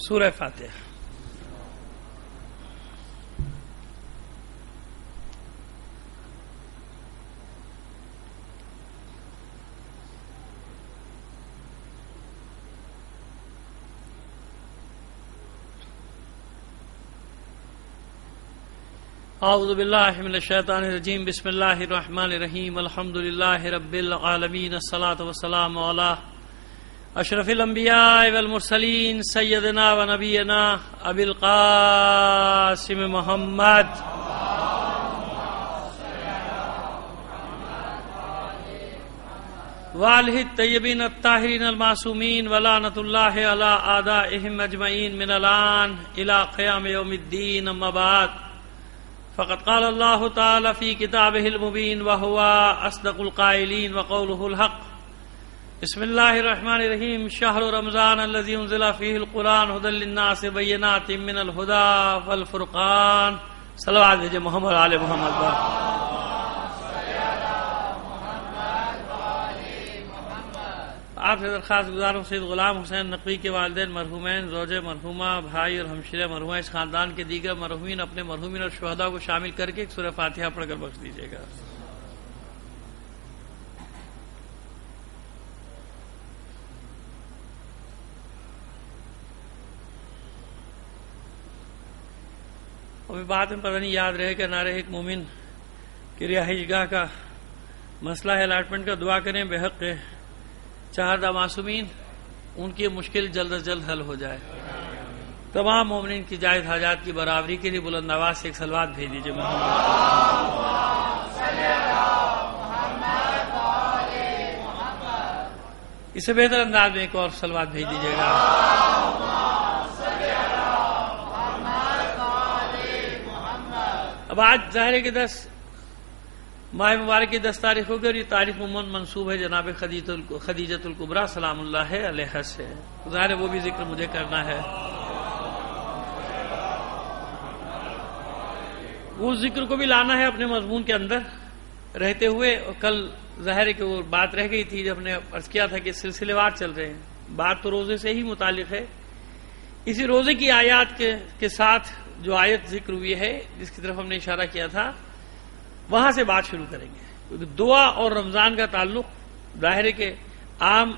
سورہ فاتحہ۔ اعوذ باللہ من الشیطان الرجیم، بسم اللہ الرحمن الرحیم، الحمد للہ رب العالمین، الصلاۃ والسلام علی اشرف الانبیاء والمرسلین، سیدنا و نبینا ابی القاسم محمد وآلہ الطیبین الطاہرین المعصومین، ولعنۃ اللہ علی اعدائہم اجمعین من الآن الی قیام یوم الدین، اما بعد فقد قال اللہ تعالی فی کتابہ المبین وہو اصدق القائلین وقولہ الحق۔ بسم اللہ الرحمن الرحیم، شہر رمضان الذی انزل فیہ القرآن ھدی للناس بینات من الھدی والفرقان۔ صلوات بھیجے محمد آل محمد پر۔ آپ سے درخواست گزار ہوں سید غلام حسین نقوی کے والدین مرحومین، زوجہ مرحومہ، بھائی اور ہمشیرہ مرحومہ، اس خاندان کے دیگر مرحومین اپنے مرحومین اور شہداء کو شامل کر کے ایک سورہ فاتحہ پڑھ کر بخش دیجیے گا۔ ابھی بات میں پتہ نہیں یاد رہے کہ نہ رہے، ایک مومن کی رہائش گاہ کا مسئلہ ہے، الاٹمنٹ کا دعا کریں بحق چہردہ معصومین، ان کی مشکل جلد از جلد حل ہو جائے۔ تمام مومنین کی جائز حاجات کی برابری کے لیے بلند آواز سے ایک صلوات بھیج دیجیے محمد۔ اس سے بہتر انداز میں ایک اور صلوات بھیج دیجیے گا۔ اب آج ظاہر کے 10 ماہ مبارک کی 10 تاریخ ہو گئی اور یہ تاریخ عموماً منسوب ہے جناب خدیجۃ الکبریٰ سلام اللہ علیہا سے، ظاہر ہے وہ بھی ذکر مجھے کرنا ہے۔ وہ ذکر کو بھی لانا ہے اپنے مضمون کے اندر رہتے ہوئے، اور کل ظاہر ہے کہ وہ بات رہ گئی تھی جب ہم نے عرض کیا تھا کہ سلسلے وار چل رہے ہیں، بات تو روزے سے ہی متعلق ہے۔ اسی روزے کی آیات کے ساتھ جو آیت ذکر ہوئی ہے جس کی طرف ہم نے اشارہ کیا تھا، وہاں سے بات شروع کریں گے، کیونکہ دعا اور رمضان کا تعلق ظاہر ہے کہ عام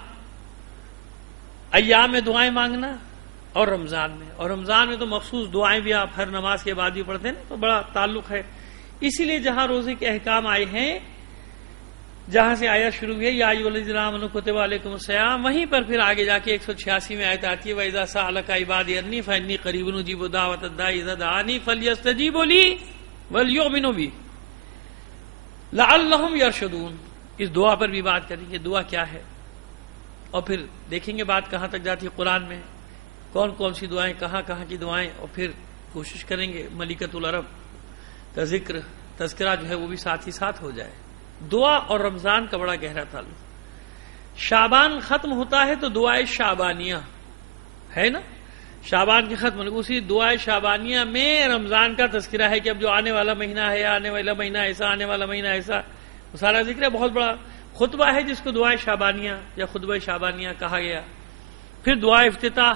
ایام میں دعائیں مانگنا اور رمضان میں تو مخصوص دعائیں بھی آپ ہر نماز کے بعد بھی پڑھتے ہیں، تو بڑا تعلق ہے۔ اسی لیے جہاں روزے کے احکام آئے ہیں، جہاں سے آیت شروع ہوئی ہے یا ایھا الذین آمنوا کتب علیکم الصیام، وہیں پر پھر آگے جا کے 186 میں آیت آتی ہے وَإِذَا سَأَلَكَ عِبَادِی عَنِّی فَإِنِّی قَرِیبٌ أُجِیبُ دَعْوَةَ الدَّاعِ إِذَا دَعَانِی فَلْیَسْتَجِیبُوا لِی وَلْیُؤْمِنُوا بِی لَعَلَّهُمْ یرشدون۔ اس دعا پر بھی بات کریں گے، دعا کیا ہے، اور پھر دیکھیں گے بات کہاں تک جاتی ہے قرآن میں، کون کون سی دعائیں، کہاں کہاں کی دعائیں، اور پھر کوشش کریں گے ملکۃ العرب کا تذکرہ جو ہے وہ بھی ساتھ ہی ساتھ ہو جائے۔ دعا اور رمضان کا بڑا گہرا تعلق۔ شعبان ختم ہوتا ہے تو دعائے شعبانیہ ہے نا، شعبان کی ختم، اسی دعائے شعبانیہ میں رمضان کا تذکرہ ہے کہ اب جو آنے والا مہینہ ہے، آنے والا مہینہ ایسا، آنے والا مہینہ ایسا، وہ سارا ذکر ہے، بہت بڑا خطبہ ہے جس کو دعائے شعبانیہ یا خطبہ شعبانیہ کہا گیا۔ پھر دعائے افتتاح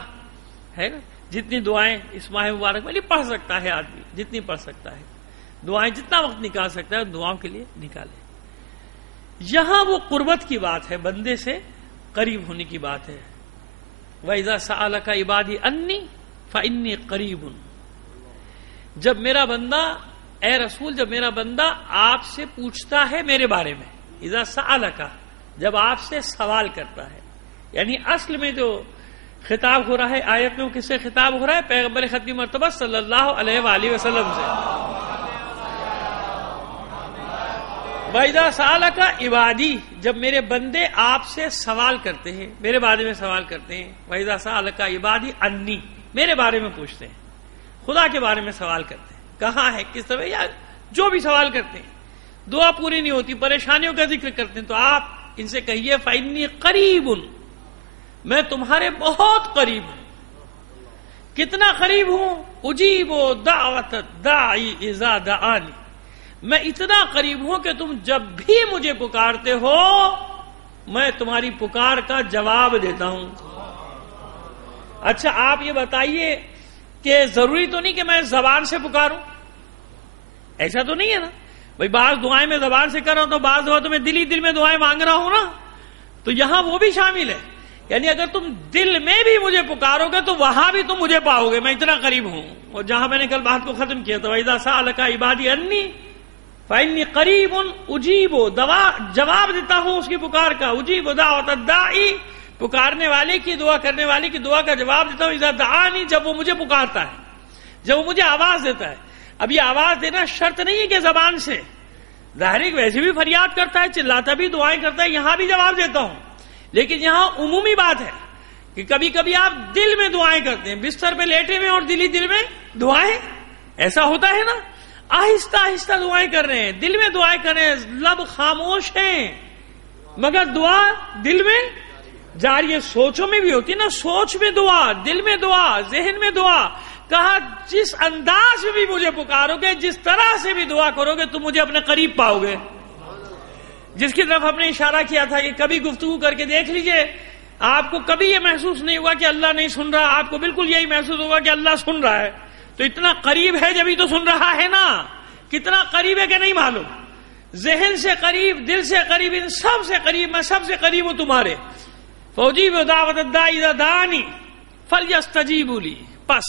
ہے نا، جتنی دعائیں اس ماہ مبارک میں پڑھ سکتا ہے آدمی، جتنی پڑھ سکتا ہے دعائیں، جتنا وقت نکال سکتا ہے دعاؤں کے لیے نکالے۔ یہاں وہ قربت کی بات ہے، بندے سے قریب ہونے کی بات ہے۔ وَإِذَا سَأَلَكَ عِبَادِي عَنِّی فَإِنِّی قَرِیبٌ، جب میرا بندہ، اے رسول، جب میرا بندہ آپ سے پوچھتا ہے میرے بارے میں، اذا سألک، جب آپ سے سوال کرتا ہے، یعنی اصل میں جو خطاب ہو رہا ہے آیت میں، وہ کس سے خطاب ہو رہا ہے؟ پیغمبر ختمی مرتبہ صلی اللہ علیہ وآلہ وسلم سے۔ وَإِذَا سَأَلَكَ عِبَادِی، جب میرے بندے آپ سے سوال کرتے ہیں، میرے بارے میں سوال کرتے ہیں، وَإِذَا سَأَلَكَ عِبَادِی عَنِّی، میرے بارے میں پوچھتے ہیں، خدا کے بارے میں سوال کرتے ہیں، کہاں ہے، کس طرح، یا جو بھی سوال کرتے ہیں، دعا پوری نہیں ہوتی، پریشانیوں کا ذکر کرتے ہیں، تو آپ ان سے کہیے فَإِنِّی قَرِیبٌ، میں تمہارے بہت قریب ہوں۔ کتنا قریب ہوں؟ اجیب دعوت الداعی اذا دعانی، میں اتنا قریب ہوں کہ تم جب بھی مجھے پکارتے ہو میں تمہاری پکار کا جواب دیتا ہوں۔ اچھا آپ یہ بتائیے کہ ضروری تو نہیں کہ میں زبان سے پکاروں، ایسا تو نہیں ہے نا بھائی، بعض دعائیں میں زبان سے کر رہا ہوں تو بعض دعا تو میں دل میں دعائیں مانگ رہا ہوں نا، تو یہاں وہ بھی شامل ہے، یعنی اگر تم دل میں بھی مجھے پکارو گے تو وہاں بھی تم مجھے پاؤ گے، میں اتنا قریب ہوں۔ اور جہاں میں نے کل بات کو ختم کیا تھا وَإِذَا سَأَلَكَ عِبَادِي عَنِّي فَإِنِّي قَرِيبٌ أُجِيبُ، جواب دیتا ہوں اس کی پکار کا، اجیب دعوت الداعی، پکارنے والے کی، دعا کرنے والے کی دعا کا جواب دیتا ہوں، اذا دعانی، جب وہ مجھے پکارتا ہے، جب وہ مجھے آواز دیتا ہے۔ اب یہ آواز دینا شرط نہیں ہے کہ زبان سے، ظاہر ویسے بھی فریاد کرتا ہے، چلاتا بھی، دعائیں کرتا ہے، یہاں بھی جواب دیتا ہوں، لیکن یہاں عمومی بات ہے کہ کبھی کبھی آپ دل میں دعائیں کرتے ہیں، بستر پہ لیٹے ہوئے اور دل میں دعائیں، ایسا ہوتا ہے نا، آہستہ آہستہ دعائیں کر رہے ہیں، دل میں دعائیں کر رہے ہیں، لب خاموش ہیں مگر دعا دل میں جاری ہے۔ سوچوں میں بھی ہوتی ہے نا، سوچ میں دعا، دل میں دعا، ذہن میں دعا، کہا جس انداز میں بھی مجھے پکارو گے، جس طرح سے بھی دعا کرو گے تم مجھے اپنے قریب پاؤ گے۔ جس کی طرف ہم نے اشارہ کیا تھا کہ کبھی گفتگو کر کے دیکھ لیجئے، آپ کو کبھی یہ محسوس نہیں ہوگا کہ اللہ نہیں سن رہا، آپ کو بالکل یہی محسوس ہوگا کہ اللہ سن رہا ہے، تو اتنا قریب ہے جبھی تو سن رہا ہے نا، کتنا قریب ہے کہ نہیں معلوم، ذہن سے قریب، دل سے قریب، ان سب سے قریب، میں سب سے قریب ہوں تمہارے۔ فَأُجِيبُ دَعْوَتَ الدَّاعِ إِذَا دَعَانِ فَلْيَسْتَجِيبُوا لِي، پس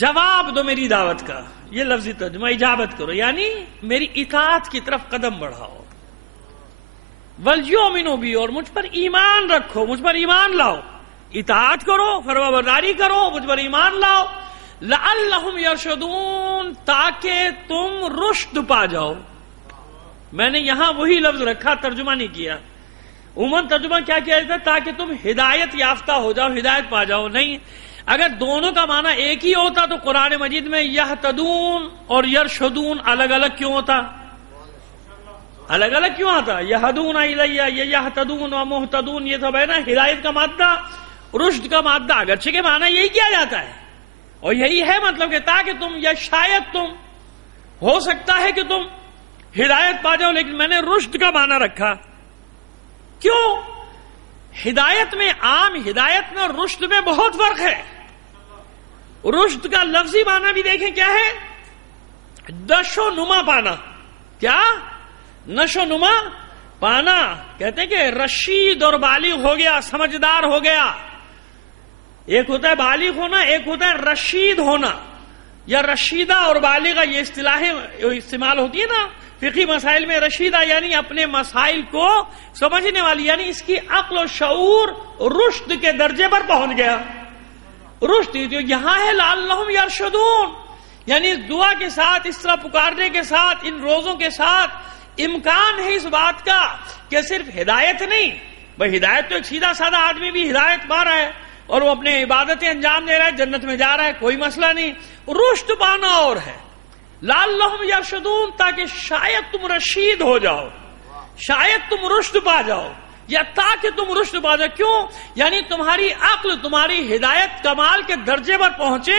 جواب دو میری دعوت کا، یہ لفظی ترجمہ، اجابت کرو، یعنی میری اطاعت کی طرف قدم بڑھاؤ، وَلْيُؤْمِنُوا بِي، اور مجھ پر ایمان رکھو، مجھ پر ایمان لاؤ، اطاعت کرو، فرمانبرداری کرو، مجھ پر ایمان لاؤ، لَعَلَّهُمْ يَرْشُدُونَ، تاکہ تم رشد پا جاؤ۔ میں نے یہاں وہی لفظ رکھا، ترجمہ نہیں کیا، عموماً ترجمہ کیا کیا جاتا ہے تاکہ تم ہدایت یافتہ ہو جاؤ، ہدایت پا جاؤ، نہیں، اگر دونوں کا معنی ایک ہی ہوتا تو قرآن مجید میں یہتدون اور یرشدون الگ الگ کیوں ہوتا؟ الگ الگ کیوں آتا؟ یہدون الیہ، یہتدون و مہتدون، یہ سب ہے نا ہدایت کا مادہ، رشد کا مادہ، اگرچہ کے معنی یہی کیا جاتا ہے اور یہی ہے مطلب کہ تاکہ تم، یا شاید تم، ہو سکتا ہے کہ تم ہدایت پا جاؤ، لیکن میں نے رشد کا معنی رکھا، کیوں؟ ہدایت میں، عام ہدایت میں اور رشد میں بہت فرق ہے۔ رشد کا لفظی معنی بھی دیکھیں کیا ہے، نشو نما پانا، کیا؟ نشو نما پانا، کہتے ہیں کہ رشید اور بالغ ہو گیا، سمجھدار ہو گیا، ایک ہوتا ہے بالغ ہونا، ایک ہوتا ہے رشید ہونا، یا رشیدہ اور بالغہ، یہ اصطلاحیں استعمال ہوتی ہے نا فقہی مسائل میں، رشیدہ یعنی اپنے مسائل کو سمجھنے والی، یعنی اس کی عقل و شعور رشد کے درجے پر پہنچ گیا۔ رشد جو یہاں ہے لعلہم یرشدون، یعنی اس دعا کے ساتھ، اس طرح پکارنے کے ساتھ، ان روزوں کے ساتھ امکان ہے اس بات کا کہ صرف ہدایت نہیں، بھائی ہدایت تو ایک سیدھا سادہ آدمی بھی ہدایت پا رہا ہے اور وہ اپنے عبادتیں انجام دے رہا ہے، جنت میں جا رہا ہے، کوئی مسئلہ نہیں، رشد پانا اور ہے، لعلہم یرشدون، تاکہ شاید تم رشید ہو جاؤ، شاید تم رشد پا جاؤ، یا تاکہ تم رشد پا جاؤ، کیوں؟ یعنی تمہاری عقل، تمہاری ہدایت کمال کے درجے پر پہنچے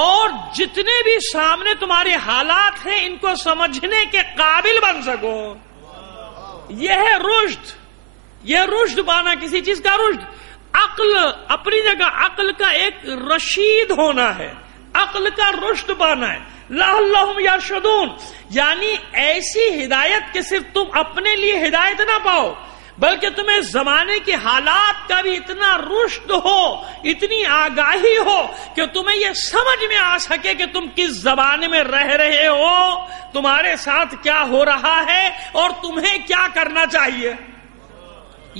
اور جتنے بھی سامنے تمہارے حالات ہیں ان کو سمجھنے کے قابل بن سکو، یہ ہے رشد، یہ رشد پانا، کسی چیز کا رشد۔ عقل اپنی جگہ، عقل کا ایک رشید ہونا ہے، عقل کا رشد پانا ہے، لعلہم یرشدون، یعنی ایسی ہدایت کہ صرف تم اپنے لیے ہدایت نہ پاؤ بلکہ تمہیں زمانے کے حالات کا بھی اتنا رشد ہو، اتنی آگاہی ہو کہ تمہیں یہ سمجھ میں آ سکے کہ تم کس زمانے میں رہ رہے ہو، تمہارے ساتھ کیا ہو رہا ہے اور تمہیں کیا کرنا چاہیے،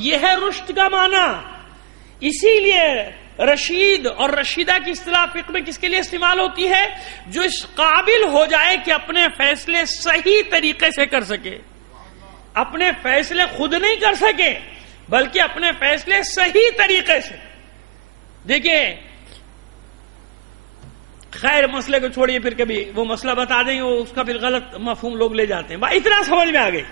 یہ ہے رشد کا معنی۔ اسی لیے رشید اور رشیدہ کی اصطلاح فقہ میں کس کے لیے استعمال ہوتی ہے؟ جو اس قابل ہو جائے کہ اپنے فیصلے صحیح طریقے سے کر سکے، اپنے فیصلے خود نہیں کر سکے بلکہ اپنے فیصلے صحیح طریقے سے۔ دیکھیں، خیر مسئلے کو چھوڑیے، پھر کبھی وہ مسئلہ بتا دیں، وہ اس کا پھر غلط مفہوم لوگ لے جاتے ہیں، اتنا سمجھ میں آ گئی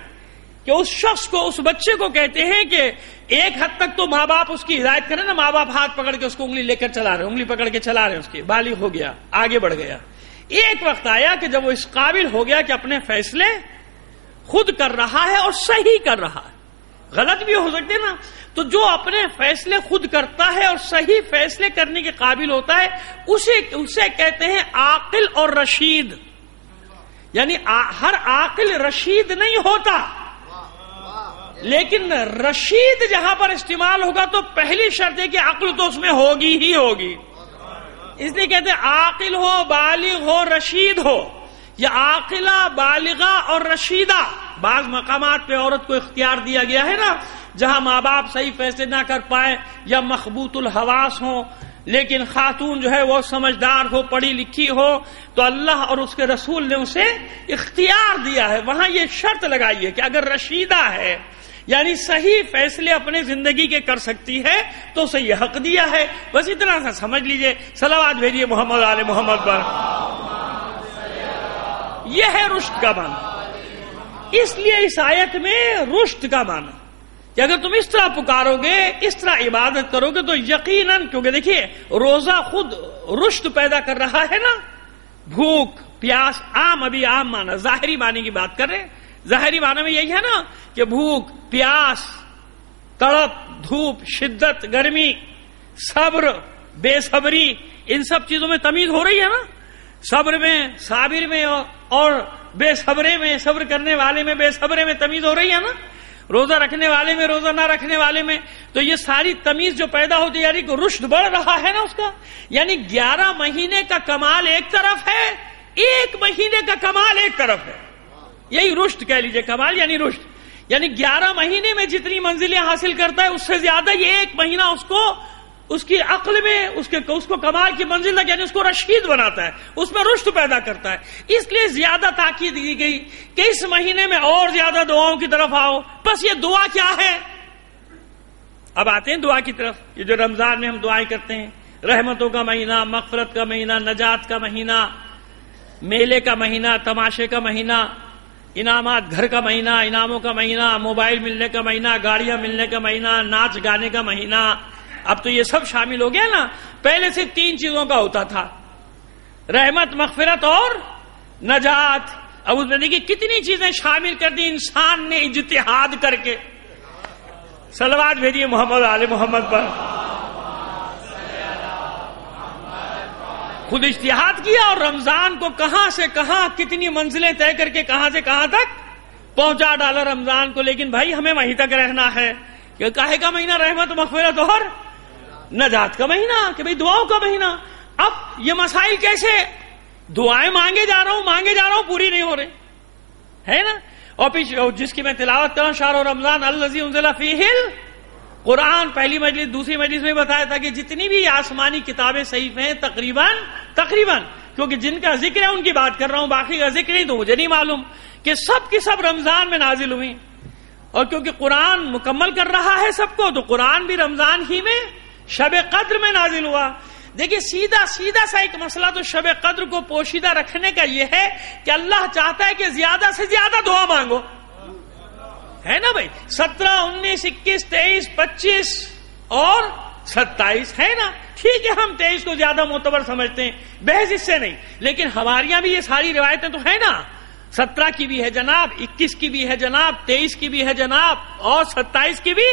کہ اس شخص کو، اس بچے کو کہتے ہیں کہ ایک حد تک تو ماں باپ اس کی ہدایت کریں نا، ماں باپ ہاتھ پکڑ کے اس کو انگلی لے کر چلا رہے ہیں، انگلی پکڑ کے چلا رہے ہیں، اس کی بالغ ہو گیا، آگے بڑھ گیا۔ ایک وقت آیا کہ جب وہ اس قابل ہو گیا کہ اپنے فیصلے خود کر رہا ہے اور صحیح کر رہا ہے، غلط بھی ہو سکتے نا. تو جو اپنے فیصلے خود کرتا ہے اور صحیح فیصلے کرنے کے قابل ہوتا ہے اسے کہتے ہیں عاقل اور رشید. یعنی ہر عاقل رشید نہیں ہوتا، لیکن رشید جہاں پر استعمال ہوگا تو پہلی شرط ہے کہ عقل تو اس میں ہوگی ہی ہوگی. اس لیے کہتے ہیں عاقل ہو، بالغ ہو، رشید ہو. یا عاقلہ، بالغہ اور رشیدہ. بعض مقامات پہ عورت کو اختیار دیا گیا ہے نا، جہاں ماں باپ صحیح فیصلے نہ کر پائے یا مخبوط الحواس ہوں، لیکن خاتون جو ہے وہ سمجھدار ہو، پڑھی لکھی ہو، تو اللہ اور اس کے رسول نے اسے اختیار دیا ہے. وہاں یہ شرط لگائی ہے کہ اگر رشیدہ ہے یعنی صحیح فیصلے اپنے زندگی کے کر سکتی ہے تو اسے یہ حق دیا ہے. بس اتنا سا سمجھ لیجئے. صلوات بھیجیے محمد آل محمد پر. یہ ہے رشد کا معنی. اس لیے اس آیت میں رشد کا معنی کہ اگر تم اس طرح پکارو گے، اس طرح عبادت کرو گے تو یقیناً، کیونکہ دیکھیے روزہ خود رشد پیدا کر رہا ہے نا. بھوک پیاس ابھی عام معنی، ظاہری معنی کی بات کر رہے ہیں. ظاہری معنی میں یہی ہے نا کہ بھوک پیاس، تڑپ، دھوپ، شدت، گرمی، صبر، بے صبری، ان سب چیزوں میں تمیز ہو رہی ہے نا. صبر میں، صابر میں اور بے صبرے میں، صبر کرنے والے میں، بے صبرے میں تمیز ہو رہی ہے نا. روزہ رکھنے والے میں، روزہ نہ رکھنے والے میں. تو یہ ساری تمیز جو پیدا ہوتی ہے، یعنی کہ رشد بڑھ رہا ہے نا اس کا. یعنی 11 مہینے کا کمال ایک طرف ہے، 1 مہینے کا کمال ایک طرف ہے. یہی رشد کہہ لیجئے، کمال یعنی رشد. یعنی 11 مہینے میں جتنی منزلیں حاصل کرتا ہے اس سے زیادہ یہ 1 مہینہ اس کو، اس کی عقل میں، اس کو کمال کی منزل تک، یعنی اس کو رشید بناتا ہے، اس میں رشد پیدا کرتا ہے. اس لیے زیادہ تاکید دی گئی کہ اس مہینے میں اور زیادہ دعاؤں کی طرف آؤ. بس یہ دعا کیا ہے؟ اب آتے ہیں دعا کی طرف. یہ جو رمضان میں ہم دعائیں کرتے ہیں، رحمتوں کا مہینہ، مغفرت کا مہینہ، نجات کا مہینہ، میلے کا مہینہ، تماشے کا مہینہ، انعامات گھر کا مہینہ، انعاموں کا مہینہ، موبائل ملنے کا مہینہ، گاڑیاں ملنے کا مہینہ، ناچ گانے کا مہینہ. اب تو یہ سب شامل ہو گیا نا. پہلے سے 3 چیزوں کا ہوتا تھا، رحمت، مغفرت اور نجات. اب اس میں دیکھیے کتنی چیزیں شامل کر دی انسان نے اجتہاد کر کے. صلوات بھیجیے محمد آل محمد پر. خود اجتہاد کیا اور رمضان کو کہاں سے کہاں کتنی منزلیں طے کر کے کہاں سے کہاں تک پہنچا ڈالا رمضان کو. لیکن بھائی ہمیں وہیں تک رہنا ہے کہ کاہے کا مہینہ؟ رحمت، مغفرت اور نجات کا مہینہ، کہ بھئی دعاؤں کا مہینہ. اب یہ مسائل کیسے؟ دعائیں مانگے جا رہا ہوں پوری نہیں ہو رہے ہے نا. اور جس کی میں تلاوت کروں، شہر رمضان الذی انزل فیہ القرآن، پہلی مجلس دوسری مجلس میں بتایا تھا کہ جتنی بھی آسمانی کتابیں صحیفے ہیں تقریباً کیونکہ جن کا ذکر ہے ان کی بات کر رہا ہوں، باقی کا ذکر نہیں تو مجھے نہیں معلوم، کہ سب کی سب رمضان میں نازل ہوئی. اور کیونکہ قرآن مکمل کر رہا ہے سب کو، تو قرآن بھی رمضان ہی میں شب قدر میں نازل ہوا. دیکھیں سیدھا سا ایک مسئلہ تو شب قدر کو پوشیدہ رکھنے کا یہ ہے کہ اللہ چاہتا ہے کہ زیادہ سے زیادہ دعا مانگو، ہے نا بھائی. 17، 19، 21، 23، 25 اور 27 ہے نا. ٹھیک ہے ہم 23 کو زیادہ معتبر سمجھتے ہیں، بحث اس سے نہیں. لیکن ہمارے یہاں بھی یہ ساری روایتیں تو ہیں نا. 17 کی بھی ہے جناب، 21 کی بھی ہے جناب، 23 کی بھی ہے جناب اور 27 کی بھی.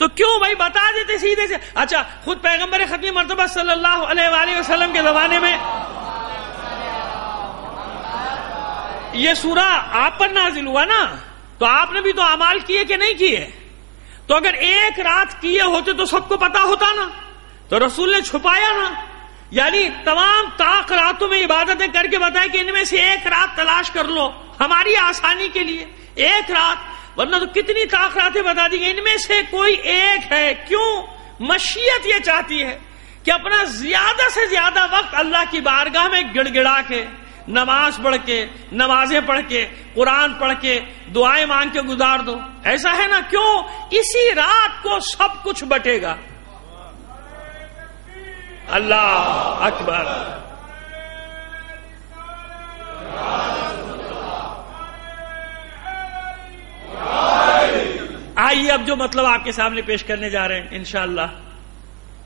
تو کیوں بھائی بتا دیتے سیدھے سے. اچھا خود پیغمبر ختمی مرتبہ صلی اللہ علیہ وآلہ وسلم کے زمانے میں یہ سورہ آپ پر نازل ہوا نا، تو آپ نے بھی تو اعمال کیے کہ نہیں کیے؟ تو اگر ایک رات کیے ہوتے تو سب کو پتا ہوتا نا. تو رسول نے چھپایا نا. یعنی تمام طاق راتوں میں عبادتیں کر کے بتایا کہ ان میں سے ایک رات تلاش کر لو ہماری آسانی کے لیے. ایک رات، ورنہ تو کتنی طاق راتیں بتا دی گئی، ان میں سے کوئی ایک ہے. کیوں؟ مشیت یہ چاہتی ہے کہ اپنا زیادہ سے زیادہ وقت اللہ کی بارگاہ میں گڑ گڑا کے، نماز پڑھ کے، نمازیں پڑھ کے، قرآن پڑھ کے، دعائیں مانگ کے گزار دو. ایسا ہے نا. کیوں؟ اسی رات کو سب کچھ بٹے گا. اللہ اکبر. آئیے اب جو مطلب آپ کے سامنے پیش کرنے جا رہے ہیں انشاءاللہ.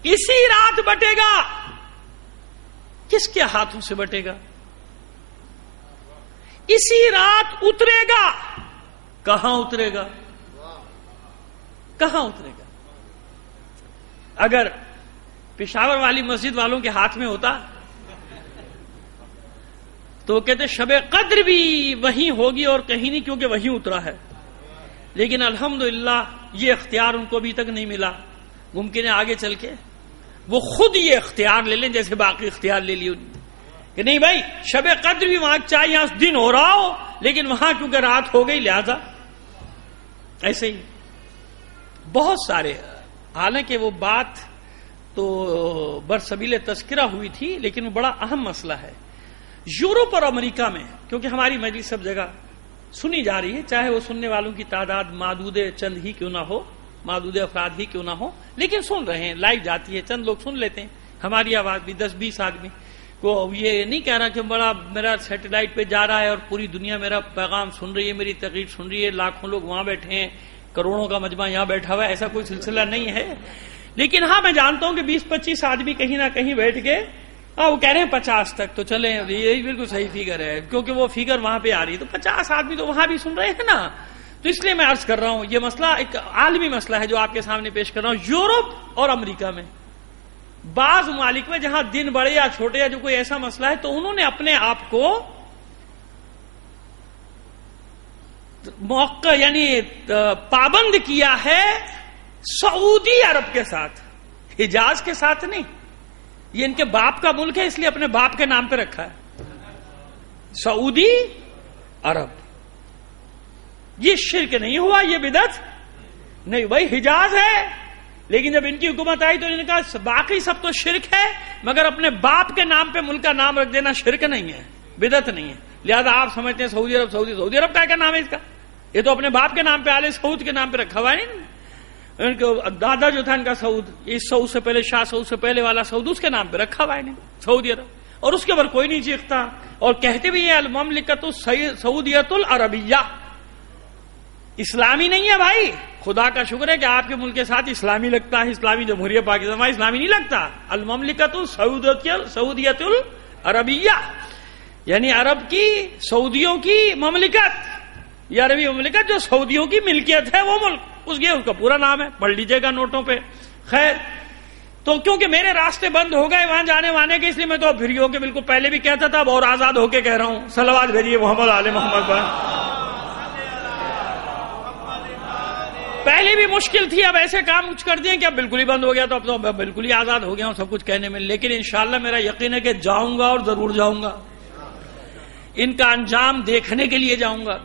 اسی رات بٹے گا. کس کے ہاتھوں سے بٹے گا؟ اسی رات اترے گا. کہاں اترے گا؟ کہاں اترے گا؟ اگر پشاور والی مسجد والوں کے ہاتھ میں ہوتا تو وہ کہتے شب قدر بھی وہیں ہوگی اور کہیں نہیں، کیونکہ وہیں اترا ہے. لیکن الحمدللہ یہ اختیار ان کو ابھی تک نہیں ملا. ممکن ہے آگے چل کے وہ خود یہ اختیار لے لیں جیسے باقی اختیار لے لی کہ نہیں بھائی شب قدر بھی وہاں چاہے یہاں دن ہو رہا ہو لیکن وہاں کیونکہ رات ہو گئی لہذا ایسے ہی بہت سارے. حالانکہ وہ بات تو برسبیل تذکرہ ہوئی تھی لیکن وہ بڑا اہم مسئلہ ہے. یورپ اور امریکہ میں کیونکہ ہماری مجلس سب جگہ سنی جا رہی ہے، چاہے وہ سننے والوں کی تعداد معدود چند ہی کیوں نہ ہو، معدود افراد ہی کیوں نہ ہو، لیکن سن رہے ہیں، لائیو جاتی ہے، چند لوگ سن لیتے ہیں ہماری آواز بھی، 10-20 آدمی کو. یہ نہیں کہہ رہا کہ بڑا میرا سیٹلائٹ پہ جا رہا ہے اور پوری دنیا میرا پیغام سن رہی ہے، میری تقریر سن رہی ہے، لاکھوں لوگ وہاں بیٹھے ہیں، کروڑوں کا مجمع یہاں بیٹھا ہوا ہے، ایسا کوئی سلسلہ نہیں ہے. لیکن ہاں میں جانتا ہوں کہ 20-25 آدمی کہیں نہ کہیں بیٹھ کے وہ کہہ رہے ہیں 50 تک، تو چلیں یہی بالکل صحیح فیگر ہے کیونکہ وہ فیگر وہاں پہ آ رہی ہے، تو 50 آدمی تو وہاں بھی سن رہے ہیں نا. تو اس لیے میں عرض کر رہا ہوں یہ مسئلہ ایک عالمی مسئلہ ہے جو آپ کے سامنے پیش کر رہا ہوں. یورپ اور امریکہ میں بعض ممالک میں جہاں دن بڑے یا چھوٹے یا جو کوئی ایسا مسئلہ ہے تو انہوں نے اپنے آپ کو موقع یعنی پابند کیا ہے سعودی عرب کے ساتھ، حجاز کے ساتھ نہیں. یہ ان کے باپ کا ملک ہے اس لیے اپنے باپ کے نام پہ رکھا ہے سعودی عرب. یہ شرک نہیں ہوا، یہ بدعت نہیں، بھائی حجاز ہے. لیکن جب ان کی حکومت آئی تو انہوں نے کہا باقی سب تو شرک ہے مگر اپنے باپ کے نام پہ ملک کا نام رکھ دینا شرک نہیں ہے، بدعت نہیں ہے. لہذا آپ سمجھتے ہیں سعودی عرب، سعودی عرب کا کیا نام ہے اس کا؟ یہ تو اپنے باپ کے نام پہ آل سعود کے نام پہ رکھا ہوا ہے. ان کو دادا جو تھا ان کا سعود، اس سعود سے پہلے شاہ سعود سے پہلے والا سعود اس کے نام پہ رکھا ہوا ہے سعودی عرب، اور اس کے اوپر کوئی نہیں چیختا. اور کہتے بھی یہ المملکۃ السعودیۃ العربیہ، اسلامی نہیں ہے بھائی. خدا کا شکر ہے کہ آپ کے ملک کے ساتھ اسلامی لگتا ہے، اسلامی جمہوریہ پاکستان میں اسلامی نہیں لگتا. المملکۃ السعودیۃ العربیہ یعنی عرب کی سعودیوں کی مملکت، یہ عربی مملکت جو سعودیوں کی ملکیت ہے وہ ملک، اس کا پورا نام ہے، پڑھ لیجئے گا نوٹوں پہ. خیر تو کیونکہ میرے راستے بند ہو گئے وہاں جانے وانے کے، اس لیے میں تو فری ہو کے بالکل پہلے بھی کہتا تھا اب اور آزاد ہو کے کہہ رہا ہوں. صلوات بھیجیے محمد آل محمد پر. پہلے بھی مشکل تھی، اب ایسے کام کچھ کر دیے کہ اب بالکل ہی بند ہو گیا، تو اب تو بالکل ہی آزاد ہو گیا ہوں سب کچھ کہنے میں. لیکن انشاءاللہ میرا یقین ہے کہ جاؤں گا اور ضرور جاؤں گا، ان کا انجام دیکھنے کے لیے جاؤں گا،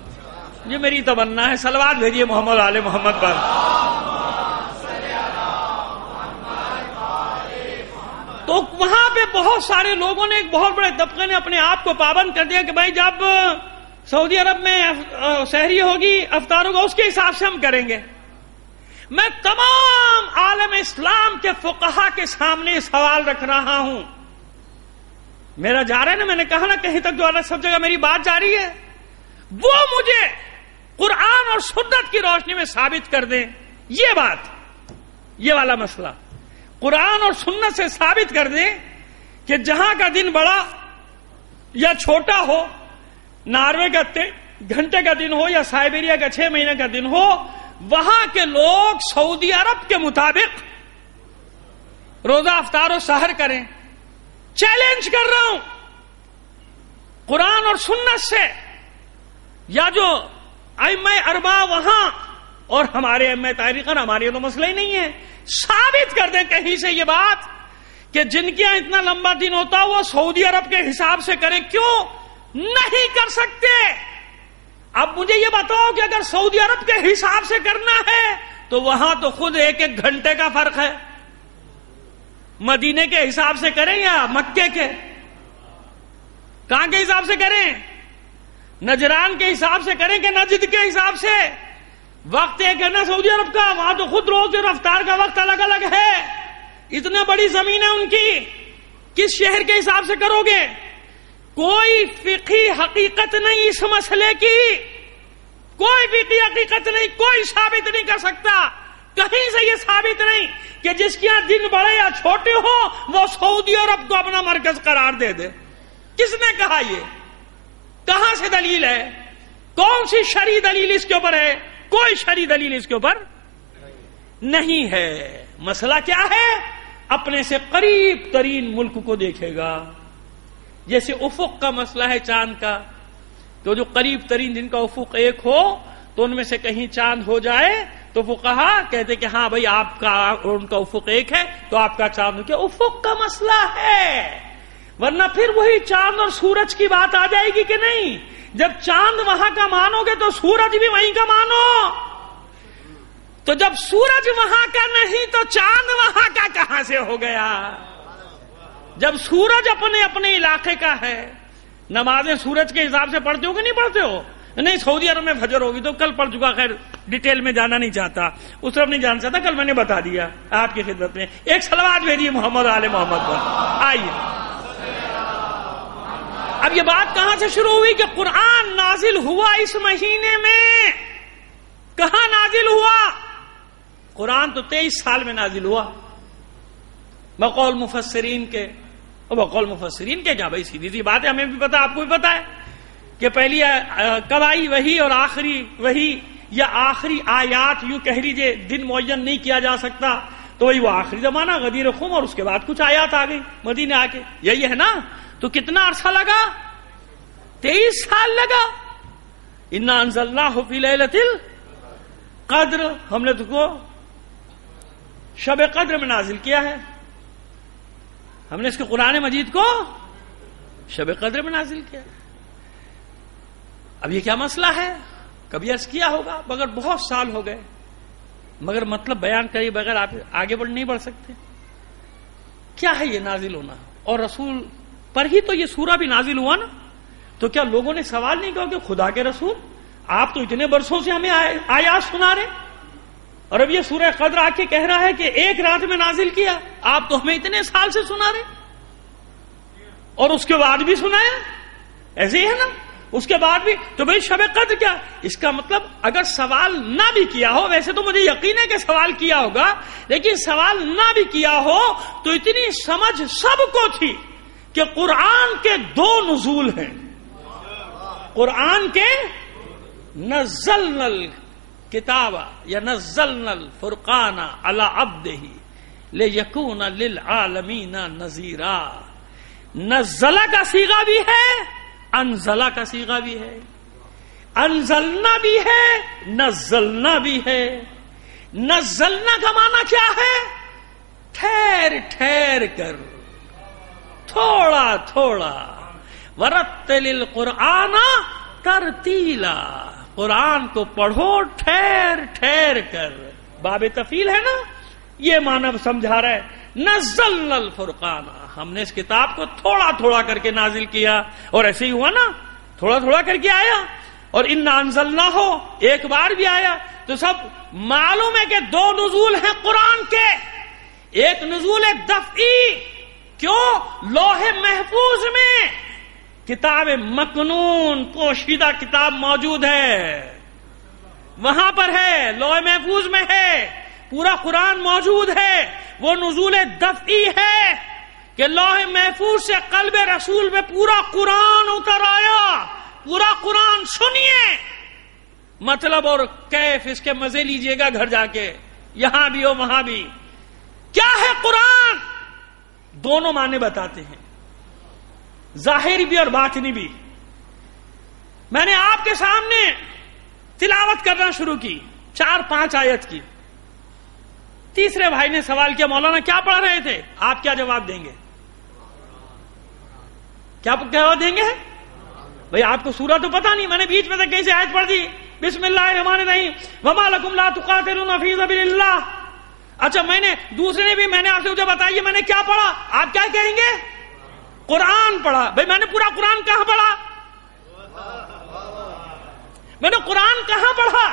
یہ میری تمنا ہے. صلوات بھیجیے محمد آل محمد پر. تو وہاں پہ بہت سارے لوگوں نے، ایک بہت بڑے طبقے نے اپنے آپ کو پابند کر دیا کہ بھائی جب سعودی عرب میں سحری ہوگی، افطار ہوگا، اس کے حساب سے ہم کریں گے. میں تمام عالم اسلام کے فقہا کے سامنے سوال رکھ رہا ہوں. میرا جا رہا ہے نا، میں نے کہا نا کہیں تک جو سب جگہ میری بات جاری ہے، وہ مجھے قرآن اور سنت کی روشنی میں ثابت کر دیں. یہ بات، یہ والا مسئلہ قرآن اور سنت سے ثابت کر دیں کہ جہاں کا دن بڑا یا چھوٹا ہو، ناروے کا گھنٹے کا دن ہو یا سائبیریا کا 6 مہینے کا دن ہو، وہاں کے لوگ سعودی عرب کے مطابق روزہ افطار و سحر کریں. چیلنج کر رہا ہوں قرآن اور سنت سے، یا جو ائمہ اربعہ وہاں اور ہمارے ائمہ تاریخ، ہمارے تو مسئلہ ہی نہیں ہے، ثابت کر دیں کہیں سے یہ بات کہ جن کے یہاں اتنا لمبا دن ہوتا وہ سعودی عرب کے حساب سے کریں. کیوں نہیں کر سکتے؟ اب مجھے یہ بتاؤ کہ اگر سعودی عرب کے حساب سے کرنا ہے تو وہاں تو خود 1-1 گھنٹے کا فرق ہے. مدینے کے حساب سے کریں یا مکے کے؟ کہاں کے حساب سے کریں؟ نجران کے حساب سے کریں کہ نجد کے حساب سے؟ وقت ایک ہے نا سعودی عرب کا، وہاں تو خود روز اور افطار کا وقت الگ الگ ہے. اتنا بڑی زمین ہے ان کی، کس شہر کے حساب سے کرو گے؟ کوئی فقہی حقیقت نہیں اس مسئلے کی، کوئی فقہی حقیقت نہیں، کوئی ثابت نہیں کر سکتا. کہیں سے یہ ثابت نہیں کہ جس کے یہاں دن بڑے یا چھوٹے ہو وہ سعودی عرب کو اپنا مرکز قرار دے دے. کس نے کہا یہ؟ کہاں سے دلیل ہے؟ کون سی شرعی دلیل اس کے اوپر ہے؟ کوئی شرعی دلیل اس کے اوپر نہیں ہے۔ مسئلہ کیا ہے؟ اپنے سے قریب ترین ملک کو دیکھے گا، جیسے افق کا مسئلہ ہے چاند کا، تو جو قریب ترین جن کا افق ایک ہو تو ان میں سے کہیں چاند ہو جائے تو فقہا کہتے کہ ہاں بھائی آپ کا اور ان کا افق ایک ہے تو آپ کا چاند ہو گیا۔ افق کا مسئلہ ہے، ورنہ پھر وہی چاند اور سورج کی بات آ جائے گی کہ نہیں؟ جب چاند وہاں کا مانو گے تو سورج بھی وہیں کا مانو، تو جب سورج وہاں کا نہیں تو چاند وہاں کا کہاں سے ہو گیا؟ جب سورج اپنے اپنے علاقے کا ہے، نمازیں سورج کے حساب سے پڑھتے ہو کہ نہیں پڑھتے ہو؟ نہیں، سعودی عرب میں فجر ہوگی تو کل پڑھ چکا، خیر ڈیٹیل میں جانا نہیں چاہتا، اس طرف نہیں جانا چاہتا، کل میں نے بتا دیا آپ کی خدمت میں۔ ایک صلوات بھیجیے محمد آل محمد پر۔ آئیے، اب یہ بات کہاں سے شروع ہوئی کہ قرآن نازل ہوا اس مہینے میں؟ کہاں نازل ہوا؟ قرآن تو 23 سال میں نازل ہوا بقول مفسرین کے۔ اور بقول مفسرین کے کیا بھائی، سیدھی سی بات ہے، ہمیں بھی پتا، آپ کو بھی پتا ہے کہ پہلی کب آئی وحی اور آخری وحی، یا آخری آیات یوں کہہ لیجئے، دن معین نہیں کیا جا سکتا، تو وہی وہ آخری زمانہ غدیر خم، اور اس کے بعد کچھ آیات آ گئی مدینے آ کے، یہی ہے نا؟ تو کتنا عرصہ لگا؟ 23 سال لگا۔ انا انزلناہ فی لیلۃ القدر، ہم نے تو کو شب قدر میں نازل کیا ہے، ہم نے اس کے قرآن مجید کو شب قدر میں نازل کیا۔ اب یہ کیا مسئلہ ہے؟ کبھی عرض کیا ہوگا، مگر بہت سال ہو گئے، مگر مطلب بیان کریے بغیر آپ آگے نہیں بڑھ سکتے۔ کیا ہے یہ نازل ہونا؟ اور رسول پر ہی تو یہ سورہ بھی نازل ہوا نا، تو کیا لوگوں نے سوال نہیں کیا کہ خدا کے رسول آپ تو اتنے برسوں سے ہمیں آیات سنا رہے، اور اب یہ سورہ قدر آ کے کہہ رہا ہے کہ ایک رات میں نازل کیا، آپ تو ہمیں اتنے سال سے سنا رہے، اور اس کے بعد بھی سنایا، ایسے ہی ہے نا؟ اس کے بعد بھی تو بھئی شب قدر کیا؟ اس کا مطلب اگر سوال نہ بھی کیا ہو، ویسے تو مجھے یقین ہے کہ سوال کیا ہوگا، لیکن سوال نہ بھی کیا ہو تو اتنی سمجھ سب کو تھی کہ قرآن کے 2 نزول ہیں۔ قرآن کے نزلنا الکتاب یا نزلنا الفرقان علی عبدہ لیکون للعالمین نذیرا۔ نزلہ کا صیغہ بھی ہے، انزلہ کا صیغہ بھی ہے، انزلنا بھی ہے، نزلنا بھی ہے۔ نزلنا کا معنی کیا ہے؟ ٹھہر ٹھہر کر، تھوڑا تھوڑا۔ ورتل القرآن ترتیلا، قرآن کو پڑھو ٹھہر ٹھہر کر۔ باب تفیل ہے نا، یہ معنی سمجھا رہا ہے۔ نزلنا الفرقان، ہم نے اس کتاب کو تھوڑا تھوڑا کر کے نازل کیا، اور ایسے ہی ہوا نا، تھوڑا تھوڑا کر کے آیا۔ اور انا انزلنا ہو ایک بار بھی آیا، تو سب معلوم ہے کہ 2 نزول ہیں قرآن کے۔ ایک نزول دفعی، کیوں؟ لوح محفوظ میں کتاب مکنون پوشیدہ کتاب موجود ہے، وہاں پر ہے، لوح محفوظ میں ہے، پورا قرآن موجود ہے۔ وہ نزول دفعی ہے کہ لوح محفوظ سے قلب رسول میں پورا قرآن اتر آیا۔ پورا قرآن سنیے، مطلب اور کیف اس کے مزے لیجئے گا گھر جا کے، یہاں بھی ہو وہاں بھی۔ کیا ہے قرآن؟ دونوں معنی بتاتے ہیں، ظاہری بھی اور باطنی بھی۔ میں نے آپ کے سامنے تلاوت کرنا شروع کی، 4-5 آیت کی۔ تیسرے بھائی نے سوال کیا، مولانا کیا پڑھ رہے تھے؟ آپ کیا جواب دیں گے؟ کیا جواب دیں گے؟ بھئی آپ کو سورہ تو پتا نہیں، میں نے بیچ میں سے کہیں سے آیت پڑھ دی، بسم اللہ الرحمن الرحیم وما لکم لا تقاتلون فی سبیل اللہ۔ اچھا، میں نے دوسرے نے بھی، میں نے آپ سے مجھے بتائیے میں نے کیا پڑھا؟ آپ کیا کہیں گے؟ قرآن پڑھا۔ بھئی میں نے پورا قرآن کہاں پڑھا؟ میں نے قرآن کہاں پڑھا؟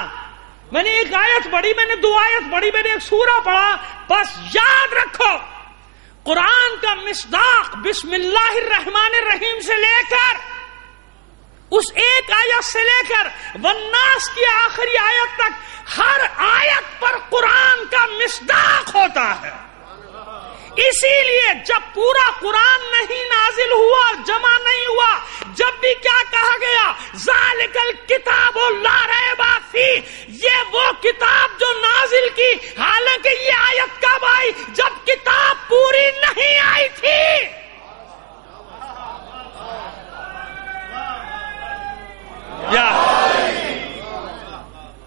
میں نے 1 آیت پڑھی، میں نے 2 آیت پڑھی، میں نے 1 سورہ پڑھا۔ بس یاد رکھو، قرآن کا مصداق بسم اللہ الرحمن الرحیم سے لے کر اس 1 آیت سے لے کر والناس کی آخری آیت تک، ہر آیت پر قرآن کا مصداق ہوتا ہے۔ اسی لیے جب پورا قرآن نہیں نازل ہوا، جمع نہیں ہوا، جب بھی کیا کہا گیا؟ ذالک الکتاب لا ریب تھی، یہ وہ کتاب جو نازل کی، حالانکہ یہ آیت کب آئی؟ جب کتاب پوری نہیں آئی تھی۔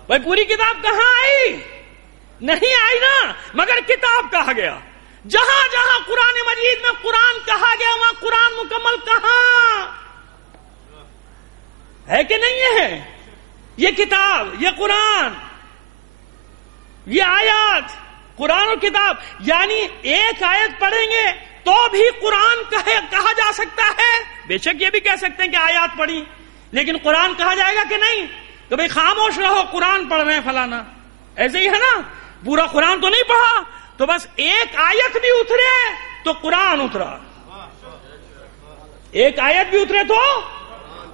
بھائی پوری کتاب کہاں آئی؟ نہیں آئی نا، مگر کتاب کہا گیا۔ جہاں جہاں قرآن مجید میں قرآن کہا گیا وہاں قرآن مکمل کہاں ہے کہ نہیں ہے؟ یہ کتاب، یہ قرآن، یہ آیات، قرآن اور کتاب، یعنی ایک آیت پڑھیں گے تو بھی قرآن کہا جا سکتا ہے۔ بے شک یہ بھی کہہ سکتے ہیں کہ آیات پڑھی، لیکن قرآن کہا جائے گا کہ نہیں؟ تو بھئی خاموش رہو، قرآن پڑھ رہے ہیں فلانا، ایسے ہی ہے نا؟ پورا قرآن تو نہیں پڑھا، تو بس ایک آیت بھی اترے تو قرآن اترا، ایک آیت بھی اترے تو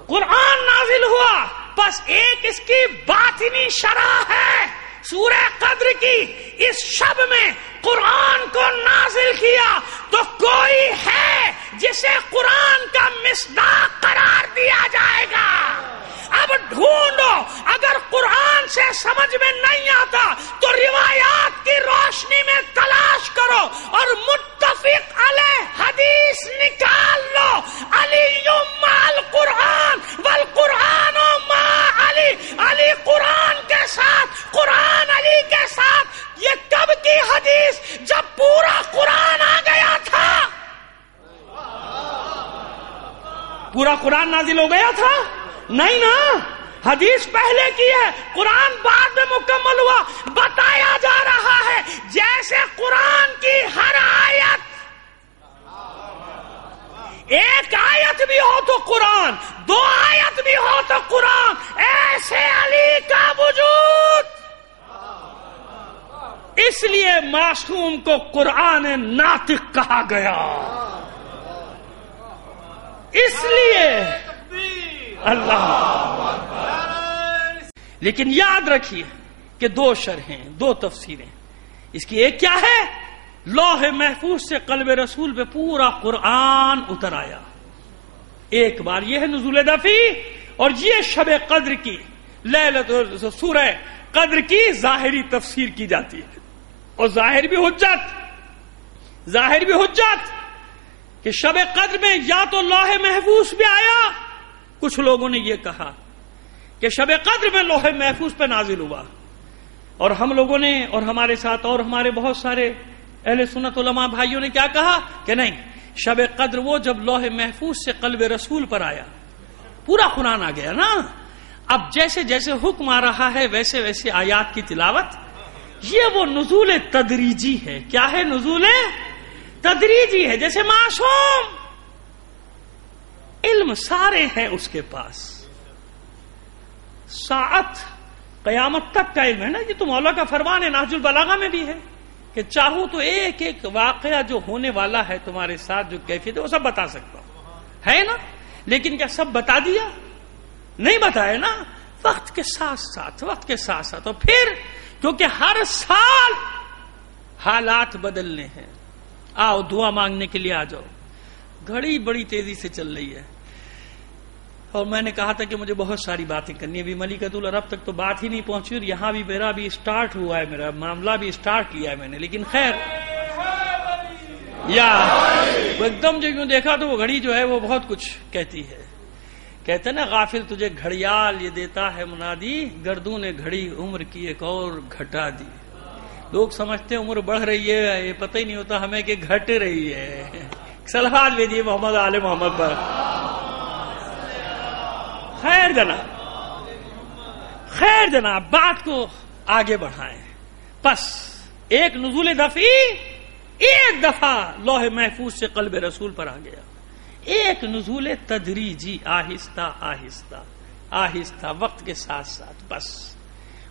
قرآن نازل ہوا۔ بس ایک اس کی باطنی شرح ہے، سورہ قدر کی اس شب میں قرآن کو نازل کیا، تو کوئی ہے جسے قرآن کا مصداق قرار دیا جائے گا۔ اب ڈھونڈو، اگر قرآن سے سمجھ میں نہیں آتا تو روایات کی روشنی میں تلاش کرو اور متفق علیہ حدیث نکال لو۔ علی مع القرآن والقرآن مع علی، علی قرآن کے ساتھ، قرآن علی کے ساتھ۔ یہ کب کی حدیث؟ جب پورا قرآن آ گیا تھا، پورا قرآن نازل ہو گیا تھا؟ نہیں نا، حدیث پہلے کی ہے، قرآن بعد میں مکمل ہوا۔ بتایا جا رہا ہے جیسے قرآن کی ہر آیت، ایک آیت بھی ہو تو قرآن، دو آیت بھی ہو تو قرآن، ایسے علی کا وجود۔ اس لیے معصوم کو قرآن ناطق کہا گیا، اس لیے اللہ۔ لیکن یاد رکھیے کہ دو شرحیں، دو تفسیریں اس کی۔ ایک کیا ہے؟ لوح محفوظ سے قلب رسول پہ پورا قرآن اتر آیا ایک بار، یہ ہے نزول دفعی۔ اور یہ شب قدر کی، سورہ قدر کی ظاہری تفسیر کی جاتی ہے، اور ظاہر بھی حجت کہ شب قدر میں یا تو لوح محفوظ پہ آیا، کچھ لوگوں نے یہ کہا کہ شب قدر میں لوح محفوظ پہ نازل ہوا، اور ہم لوگوں نے اور ہمارے ساتھ اور ہمارے بہت سارے اہل سنت علماء بھائیوں نے کیا کہا کہ نہیں، شب قدر وہ جب لوح محفوظ سے قلب رسول پر آیا، پورا قرآن آ گیا نا۔ اب جیسے جیسے حکم آ رہا ہے ویسے ویسے آیات کی تلاوت، یہ وہ نزول تدریجی ہے۔ کیا ہے؟ نزول تدریجی ہے۔ جیسے معصوم علم سارے ہیں اس کے پاس، ساعت قیامت تک کا علم ہے نا، یہ تو مولا کا فرمان ہے، نہج البلاغہ میں بھی ہے کہ چاہوں تو ایک ایک واقعہ جو ہونے والا ہے تمہارے ساتھ، جو کیفیت ہے، وہ سب بتا سکتا ہوں، ہے نا؟ لیکن کیا سب بتا دیا؟ نہیں بتایا نا، وقت کے ساتھ ساتھ۔ اور پھر کیونکہ ہر سال حالات بدلنے ہیں، آؤ دعا مانگنے کے لیے آ جاؤ، گھڑی بڑی تیزی سے چل رہی ہے۔ اور میں نے کہا تھا کہ مجھے بہت ساری باتیں کرنی ہے، ابھی ملکۃ العرب تک تو بات ہی نہیں پہنچی، اور یہاں بھی میرا بھی سٹارٹ ہوا ہے، میرا معاملہ بھی سٹارٹ کیا ہے میں نے، لیکن خیر یا وہ ایک دم جو یوں دیکھا تو وہ گھڑی جو ہے وہ بہت کچھ کہتی ہے۔ کہتے ہیں نا، غافل تجھے گھڑیال یہ دیتا ہے منادی، گردوں نے گھڑی عمر کی ایک اور گھٹا دی۔ لوگ سمجھتے ہیں عمر بڑھ رہی ہے، یہ پتہ ہی نہیں ہوتا ہمیں کہ گھٹ رہی ہے۔ صلوات بھیجیے محمد آل محمد پر۔ خیر جناب، بات کو آگے بڑھائیں۔ بس ایک نزول دفعی ایک دفعہ لوح محفوظ سے قلب رسول پر آ گیا، ایک نزول تدریجی، آہستہ آہستہ وقت کے ساتھ ساتھ۔ بس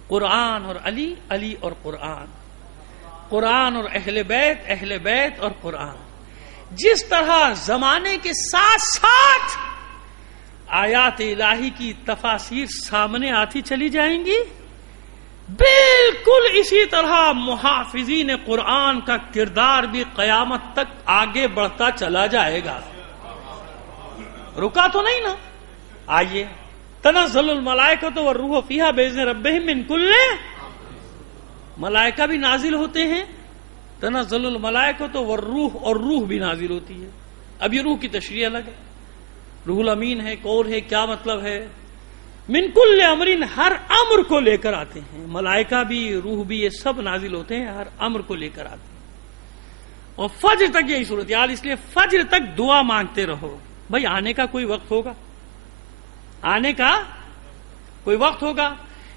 قرآن اور علی، علی اور قرآن، قرآن اور اہل بیت اور قرآن۔ جس طرح زمانے کے ساتھ ساتھ آیات الہی کی تفاسیر سامنے آتی چلی جائیں گی، بالکل اسی طرح محافظین قرآن کا کردار بھی قیامت تک آگے بڑھتا چلا جائے گا۔ رکا تو نہیں نا؟ آئیے تنزل الملائکۃ والروح فیہا باذن ربہم من کل، ملائکہ بھی نازل ہوتے ہیں، تنزل الملائکۃ والروح، اور روح بھی نازل ہوتی ہے. اب یہ روح کی تشریح الگ ہے، روح الامین ہے، کون ہے، کیا مطلب ہے. من کل امرین، ہر امر کو لے کر آتے ہیں، ملائکہ بھی روح بھی یہ سب نازل ہوتے ہیں، ہر امر کو لے کر آتے ہیں. اور فجر تک یہی صورتحال، اس لیے فجر تک دعا مانگتے رہو. بھائی آنے کا کوئی وقت ہوگا، آنے کا کوئی وقت ہوگا،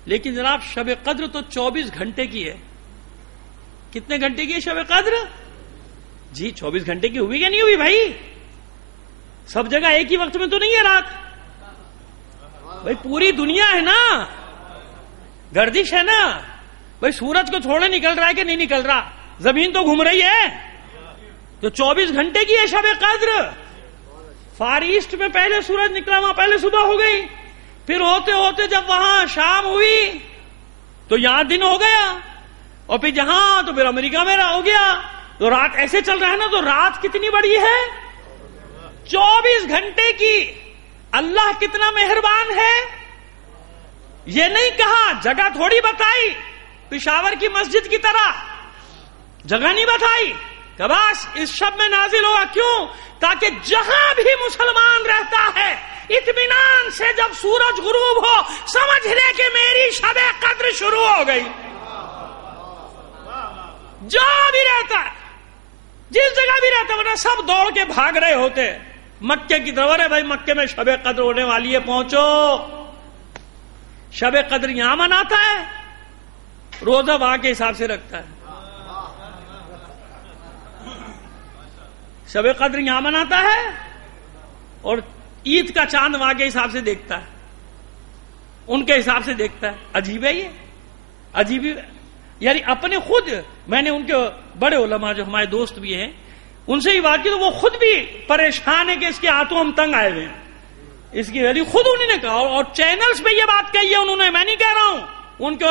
لیکن جناب شب قدر تو 24 گھنٹے کی ہے. کتنے گھنٹے کی ہے شب قدر؟ جی 24 گھنٹے کی ہوئی کہ نہیں ہوئی بھائی؟ سب جگہ ایک ہی وقت میں تو نہیں ہے رات. بھائی پوری دنیا ہے نا، گردش ہے نا. بھائی سورج کو چھوڑے نکل رہا ہے کہ نہیں نکل رہا؟ زمین تو گھوم رہی ہے. تو 24 گھنٹے کی ہے شب قدر. فار ایسٹ میں پہلے سورج نکلا، وہاں پہلے صبح ہو گئی، پھر ہوتے ہوتے جب وہاں شام ہوئی تو یہاں دن ہو گیا، اور پھر جہاں تو پھر امریکہ میں ہو گیا. تو رات ایسے چل رہا ہے نا. تو رات کتنی بڑی ہے؟ 24 گھنٹے کی. اللہ کتنا مہربان ہے. یہ نہیں کہا، جگہ تھوڑی بتائی پشاور کی مسجد کی طرح، جگہ نہیں بتائی کہ بس اس شب میں نازل ہوا. کیوں؟ تاکہ جہاں بھی مسلمان رہتا ہے اطمینان سے جب سورج غروب ہو سمجھ لے کہ میری شب قدر شروع ہو گئی. جو بھی رہتا ہے، جس جگہ بھی رہتا ہے، ورنہ سب دوڑ کے بھاگ رہے ہوتے مکے کی طرف. ہے بھائی مکے میں شب قدر ہونے والی ہے، پہنچو. شب قدر یہاں مناتا ہے، روزہ وہاں کے حساب سے رکھتا ہے. شب قدر یہاں مناتا ہے اور عید کا چاند وہاں کے حساب سے دیکھتا ہے، ان کے حساب سے دیکھتا ہے. عجیب ہے یہ، عجیب. یعنی اپنے خود، میں نے ان کے بڑے علماء جو ہمارے دوست بھی ہیں ان سے یہ بات کی تو وہ خود بھی پریشان ہے کہ اس کے ہاتھوں ہم تنگ آئے ہوئے ہیں. اس کی ویلیو خود انہوں نے کہا، اور چینلز پہ یہ بات کہی ہے انہوں نے، میں نہیں کہہ رہا ہوں. ان کے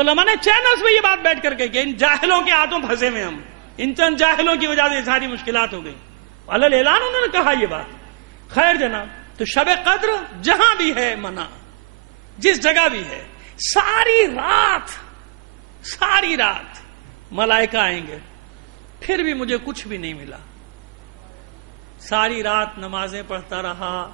علماء نے چینلز پہ یہ بات بیٹھ کر کہی کہ ان جاہلوں کے ہاتھوں پھنسے ہوئے ہم، ان چند جاہلوں کی وجہ سے ساری مشکلات ہو گئی. علل اعلان انہوں نے کہا یہ بات. خیر جناب، تو شب قدر جہاں بھی ہے منا، جس جگہ بھی ہے، ساری رات ملائکہ آئیں گے. پھر بھی مجھے کچھ بھی نہیں ملا. ساری رات نمازیں پڑھتا رہا،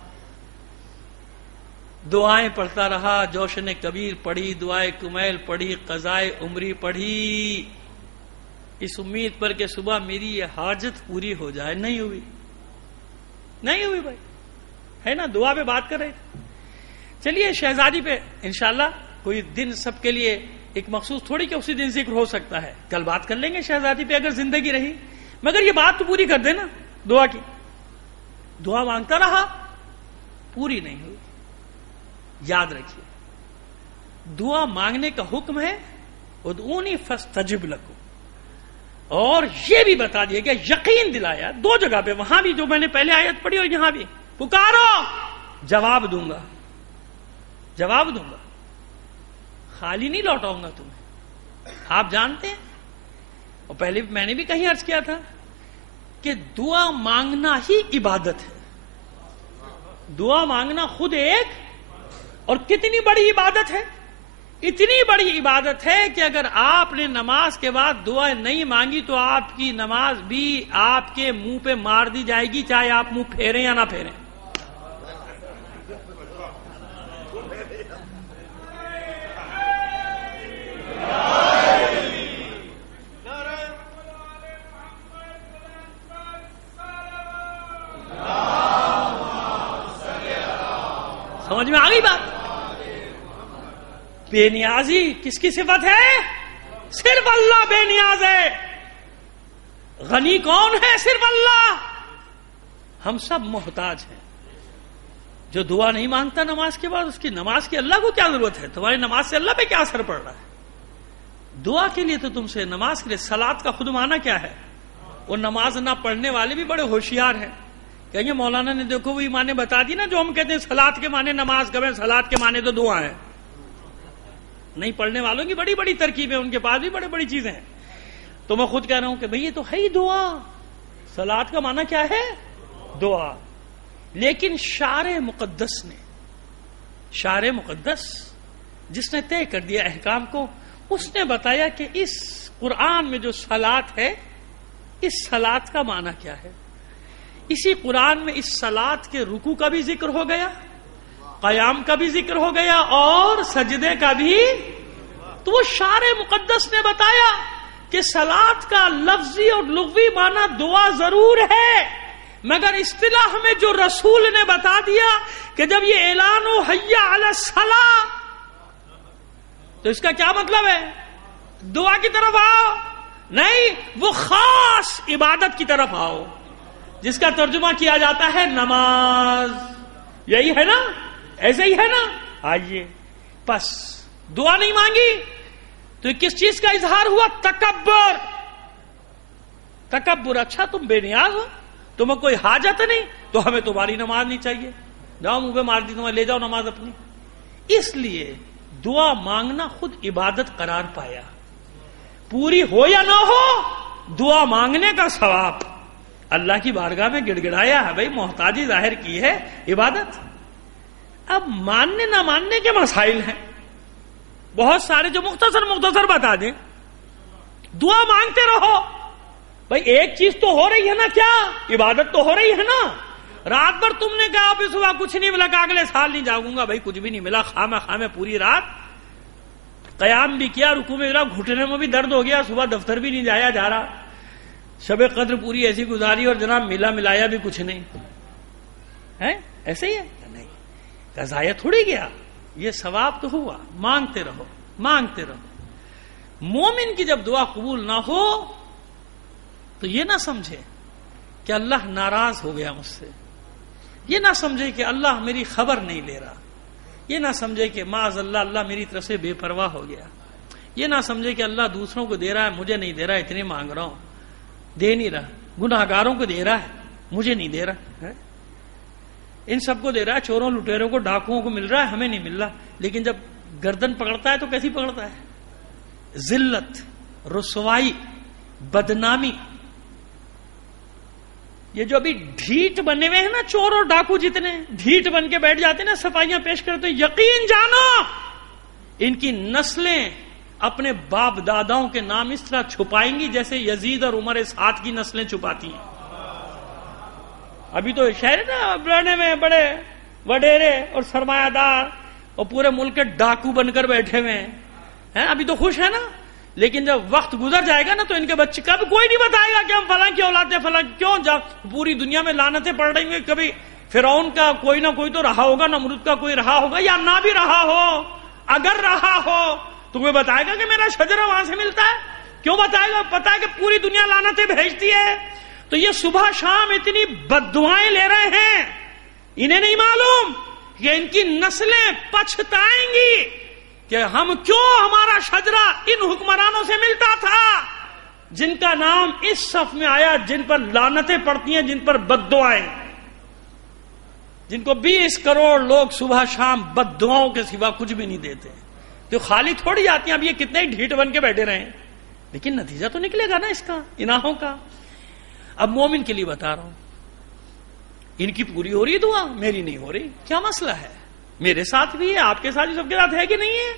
دعائیں پڑھتا رہا، جوشن کبیر پڑھی، دعائے کمیل پڑھی، قضائے عمری پڑھی، اس امید پر کہ صبح میری یہ حاجت پوری ہو جائے. نہیں ہوئی بھائی، ہے نا. دعا پہ بات کر رہے. چلیے شہزادی پہ انشاءاللہ کوئی دن سب کے لیے ایک مخصوص تھوڑی کہ اسی دن ذکر ہو سکتا ہے، کل بات کر لیں گے شہزادی پہ اگر زندگی رہی. مگر یہ بات تو پوری کر دینا دعا کی. دعا مانگتا رہا، پوری نہیں ہوئی. یاد رکھیے دعا مانگنے کا حکم ہے ادعونی فاستجب لکم. اور یہ بھی بتا دیا کہ یقین دلایا 2 جگہ پہ، وہاں بھی جو میں نے پہلے آیت پڑھی اور یہاں بھی، پکارو جواب دوں گا، خالی نہیں لوٹاؤں گا تمہیں. آپ جانتے ہیں، اور پہلے میں نے بھی کہیں عرض کیا تھا کہ دعا مانگنا ہی عبادت ہے. دعا مانگنا خود ایک، اور کتنی بڑی عبادت ہے. اتنی بڑی عبادت ہے کہ اگر آپ نے نماز کے بعد دعا نہیں مانگی تو آپ کی نماز بھی آپ کے منہ پہ مار دی جائے گی، چاہے آپ منہ پھیریں یا نہ پھیریں. سمجھ میں آ گئی بات؟ بے نیازی کس کی صفت ہے؟ صرف اللہ بے نیاز ہے. غنی کون ہے؟ صرف اللہ. ہم سب محتاج ہیں. جو دعا نہیں مانگتا نماز کے بعد، اس کی نماز کی اللہ کو کیا ضرورت ہے؟ تمہاری نماز سے اللہ پہ کیا اثر پڑ رہا ہے؟ دعا کے لیے تو تم سے، نماز کے لیے. سلاد کا خود معنی کیا ہے؟ وہ نماز نہ پڑھنے والے بھی بڑے ہوشیار ہیں. کہیں گے مولانا نے دیکھو وہی معنی بتا دی نا جو ہم کہتے ہیں سلاد کے معنی نماز کا، سلاد کے معنی تو دعا ہے. نہیں پڑھنے والوں کی بڑی بڑی ترکیبیں، ان کے پاس بھی بڑی بڑی چیزیں ہیں. تو میں خود کہہ رہا ہوں کہ بھئی یہ تو ہے ہی دعا. سلاد کا معنی کیا ہے؟ دعا. لیکن شارع مقدس نے شارع مقدس جس نے طے کر دیا احکام کو، اس نے بتایا کہ اس قرآن میں جو صلاۃ ہے، اس صلاۃ کا معنی کیا ہے۔ اسی قرآن میں اس صلاۃ کے رکوع کا بھی ذکر ہو گیا، قیام کا بھی ذکر ہو گیا، اور سجدے کا بھی۔ تو وہ شارع مقدس نے بتایا کہ صلاۃ کا لفظی اور لغوی معنی دعا ضرور ہے، مگر اصطلاح میں جو رسول نے بتا دیا کہ جب یہ اعلان ہو حی علی الصلاۃ، تو اس کا کیا مطلب ہے؟ دعا کی طرف آؤ نہیں، وہ خاص عبادت کی طرف آؤ، جس کا ترجمہ کیا جاتا ہے نماز۔ یہی ہے نا، ایسے ہی ہے نا۔ آئیے، پس دعا نہیں مانگی تو کس چیز کا اظہار ہوا؟ تکبر۔ تکبر، اچھا تم بے نیاز ہو، تمہیں کوئی حاجت نہیں تو ہمیں تمہاری نماز نہیں چاہیے، جاؤ منہ پہ مار دی تمہیں، لے جاؤ نماز اپنی۔ اس لیے دعا مانگنا خود عبادت قرار پایا، پوری ہو یا نہ ہو دعا مانگنے کا ثواب اللہ کی بارگاہ میں گڑ گڑایا ہے، بھائی محتاجی ظاہر کی ہے، عبادت۔ اب ماننے نہ ماننے کے مسائل ہیں بہت سارے جو مختصر بتا دیں۔ دعا مانگتے رہو، بھائی ایک چیز تو ہو رہی ہے نا، کیا عبادت تو ہو رہی ہے نا۔ رات بھر تم نے کہا ابھی صبح کچھ نہیں ملا، کہ اگلے سال نہیں جاگوں گا، بھائی کچھ بھی نہیں ملا، خامہ پوری رات قیام بھی کیا، رکوع میں گرا، گھٹنے میں بھی درد ہو گیا، صبح دفتر بھی نہیں جایا جا رہا، شب قدر پوری ایسی گزاری اور جناب ملا ملایا بھی کچھ نہیں ہے، ایسے ہی ہے نہیں، ضائع تھوڑی گیا، یہ ثواب تو ہوا۔ مانگتے رہو مانگتے رہو۔ مومن کی جب دعا قبول نہ ہو تو یہ نہ سمجھے کہ اللہ ناراض ہو گیا مجھ سے، یہ نہ سمجھے کہ اللہ میری خبر نہیں لے رہا، یہ نہ سمجھے کہ معاذ اللہ اللہ میری طرف سے بے پرواہ ہو گیا، یہ نہ سمجھے کہ اللہ دوسروں کو دے رہا ہے مجھے نہیں دے رہا، اتنے مانگ رہا ہوں دے نہیں رہا، گناہگاروں کو دے رہا ہے مجھے نہیں دے رہا ہے، ان سب کو دے رہا ہے، چوروں لٹیروں کو ڈاکوؤں کو مل رہا ہے، ہمیں نہیں مل رہا۔ لیکن جب گردن پکڑتا ہے تو کیسی پکڑتا ہے؟ ذلت، رسوائی، بدنامی۔ یہ جو ابھی ڈھیٹ بنے ہوئے ہیں نا، چور اور ڈاکو جتنے ڈھیٹ بن کے بیٹھ جاتے ہیں نا، صفائیاں پیش کرتے، یقین جانو ان کی نسلیں اپنے باپ داداؤں کے نام اس طرح چھپائیں گی جیسے یزید اور عمر سعد کی نسلیں چھپاتی ہیں۔ ابھی تو شہر نا بڑھنے میں بڑے وڈیرے اور سرمایہ دار اور پورے ملک کے ڈاکو بن کر بیٹھے ہوئے ہیں، ابھی تو خوش ہے نا، لیکن جب وقت گزر جائے گا نا تو ان کے بچے کبھی کوئی نہیں بتائے گا کہ ہم فلاں کی اولاد ہیں، فلاں کیوں پوری دنیا میں لعنتیں پڑ رہی ہیں، کبھی فرعون کا کوئی نہ کوئی تو رہا ہوگا، نمرود کا کوئی رہا ہوگا، یا نہ بھی رہا ہو، اگر رہا ہو تو کوئی بتائے گا کہ میرا شجرہ وہاں سے ملتا ہے؟ کیوں بتائے گا؟ پتا ہے کہ پوری دنیا لعنتیں بھیجتی ہے۔ تو یہ صبح شام اتنی بد دعائیں لے رہے ہیں، انہیں نہیں معلوم کہ ان کی نسلیں پچھتائیں گی کہ ہم کیوں ہمارا شجرہ ان حکمرانوں سے ملتا تھا جن کا نام اس صف میں آیا، جن پر لعنتیں پڑتی ہیں، جن پر بد دعائیں، جن کو 20 کروڑ لوگ صبح شام بد دعاؤں کے سوا کچھ بھی نہیں دیتے، تو خالی تھوڑی جاتی ہیں۔ اب یہ کتنے ہی ڈھیٹ بن کے بیٹھے رہے، لیکن نتیجہ تو نکلے گا نا اس کا، اناہوں کا۔ اب مومن کے لیے بتا رہا ہوں، ان کی پوری ہو رہی ہے دعا، میری نہیں ہو رہی، کیا مسئلہ ہے؟ میرے ساتھ بھی ہے، آپ کے ساتھ بھی، سب کے ساتھ ہے کہ نہیں ہے؟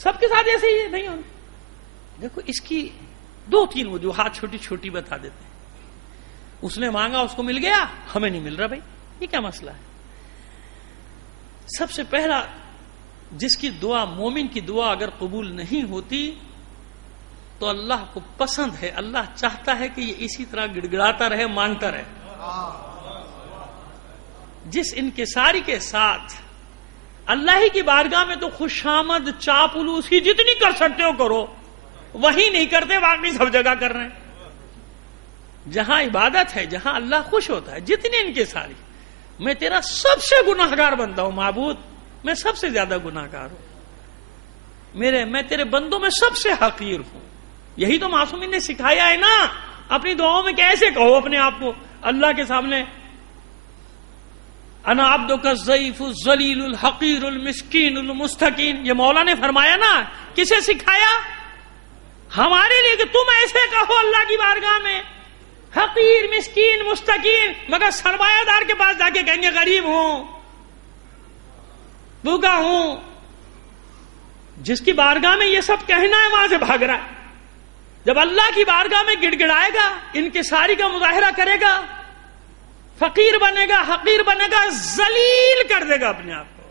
سب کے ساتھ ایسے ہی ہے، نہیں ہونا۔ دیکھو اس کی 2-3 وجوہات چھوٹی چھوٹی بتا دیتے ہیں۔ اس نے مانگا، اس کو مل گیا، ہمیں نہیں مل رہا، بھائی یہ کیا مسئلہ ہے؟ سب سے پہلا، جس کی دعا، مومن کی دعا اگر قبول نہیں ہوتی تو اللہ کو پسند ہے، اللہ چاہتا ہے کہ یہ اسی طرح گڑ گڑاتا رہے، مانگتا رہے۔ جس انکساری کے ساتھ اللہ ہی کی بارگاہ میں تو خوشامد چاپلوسی جتنی کر سکتے ہو کرو، وہی نہیں کرتے، باقی سب جگہ کر رہے ہیں۔ جہاں عبادت ہے، جہاں اللہ خوش ہوتا ہے، جتنی انکساری، میں تیرا سب سے گناہگار بنتا ہوں معبود، میں سب سے زیادہ گناہگار ہوں، میں تیرے بندوں میں سب سے حقیر ہوں۔ یہی تو معصومین نے سکھایا ہے نا، اپنی دعاؤں میں کیسے کہو اپنے آپ کو اللہ کے سامنے، انا عبدک الضعیف الذلیل الحقیر المسکین المستکین، یہ مولا نے فرمایا نا، کسے سکھایا؟ ہمارے لیے کہ تم ایسے کہو اللہ کی بارگاہ میں، حقیر، مسکین، مستکین، مگر سرمایہ دار کے پاس جا کے کہیں گے غریب ہوں، بھوکا ہوں. جس کی بارگاہ میں یہ سب کہنا ہے وہاں سے بھاگ رہا ہے. جب اللہ کی بارگاہ میں گڑ گڑائے گا، انکساری کا مظاہرہ کرے گا، فقیر بنے گا، حقیر بنے گا، ذلیل کر دے گا اپنے آپ کو.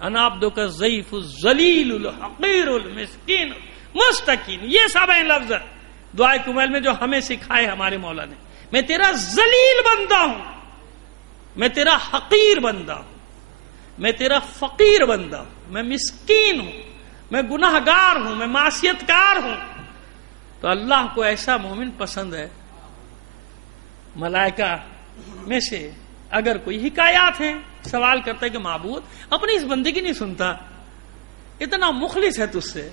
انا عبدک الضعیف الذلیل الحقیر المسکین مستکین، یہ سب ہیں لفظ دعائے کمیل میں جو ہمیں سکھائے ہمارے مولا نے. میں تیرا ذلیل بندہ ہوں، میں تیرا حقیر بندہ ہوں، میں تیرا فقیر بندہ ہوں، میں مسکین ہوں، میں گناہگار ہوں، میں معصیت کار ہوں. تو اللہ کو ایسا مومن پسند ہے. ملائکہ میں سے اگر کوئی حکایات ہیں، سوال کرتا ہے کہ معبود اپنی اس بندے کی نہیں سنتا، اتنا مخلص ہے تجھ سے.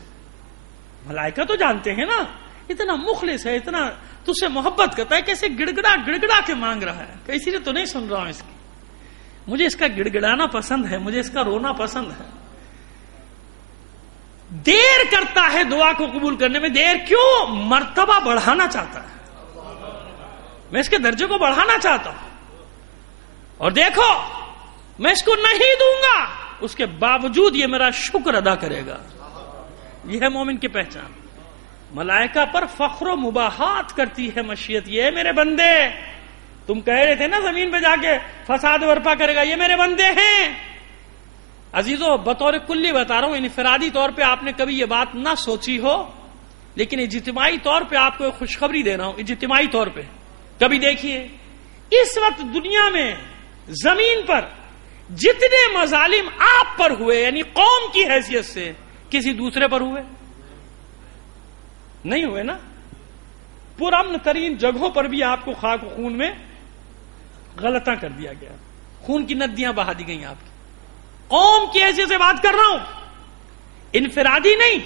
ملائکہ تو جانتے ہیں نا اتنا مخلص ہے، اتنا تجھ سے محبت کرتا ہے، کیسے گڑگڑا گڑگڑا کے مانگ رہا ہے، کہ اسی لیے تو نہیں سن رہا ہوں اس کی. مجھے اس کا گڑگڑانا پسند ہے، مجھے اس کا رونا پسند ہے. دیر کرتا ہے دعا کو قبول کرنے میں. دیر کیوں؟ مرتبہ بڑھانا چاہتا ہے، میں اس کے درجے کو بڑھانا چاہتا ہوں. اور دیکھو میں اس کو نہیں دوں گا، اس کے باوجود یہ میرا شکر ادا کرے گا. یہ ہے مومن کی پہچان. ملائکہ پر فخر و مباحات کرتی ہے مشیت. یہ میرے بندے، تم کہہ رہے تھے نا زمین پہ جا کے فساد برپا کرے گا، یہ میرے بندے ہیں. عزیزو بطور کلی بتا رہا ہوں، انفرادی طور پہ آپ نے کبھی یہ بات نہ سوچی ہو، لیکن اجتماعی طور پہ آپ کو ایک خوشخبری دے رہا ہوں. اجتماعی طور پہ کبھی دیکھیے اس وقت دنیا میں زمین پر جتنے مظالم آپ پر ہوئے، یعنی قوم کی حیثیت سے، کسی دوسرے پر ہوئے نہیں ہوئے نا. پرامن ترین جگہوں پر بھی آپ کو خاک و خون میں غلطاں کر دیا گیا، خون کی ندیاں بہا دی گئیں. آپ کی قوم کی حیثیت سے بات کر رہا ہوں، انفرادی نہیں.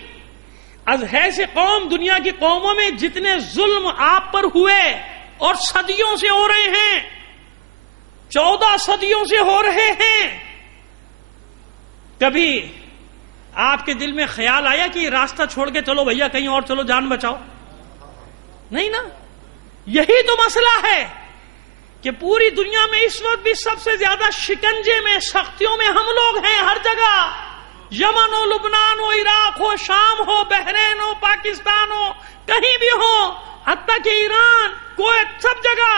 از حیث قوم دنیا کی قوموں میں جتنے ظلم آپ پر ہوئے اور صدیوں سے ہو رہے ہیں، 14 صدیوں سے ہو رہے ہیں، کبھی آپ کے دل میں خیال آیا کہ راستہ چھوڑ کے چلو بھیا کہیں اور چلو جان بچاؤ؟ نہیں نا. یہی تو مسئلہ ہے کہ پوری دنیا میں اس وقت بھی سب سے زیادہ شکنجے میں، سختیوں میں ہم لوگ ہیں. ہر جگہ، یمن ہو، لبنان ہو، عراق ہو، شام ہو، بحرین ہو، پاکستان ہو، کہیں بھی ہو، حتیٰ کہ ایران، کویت، سب جگہ.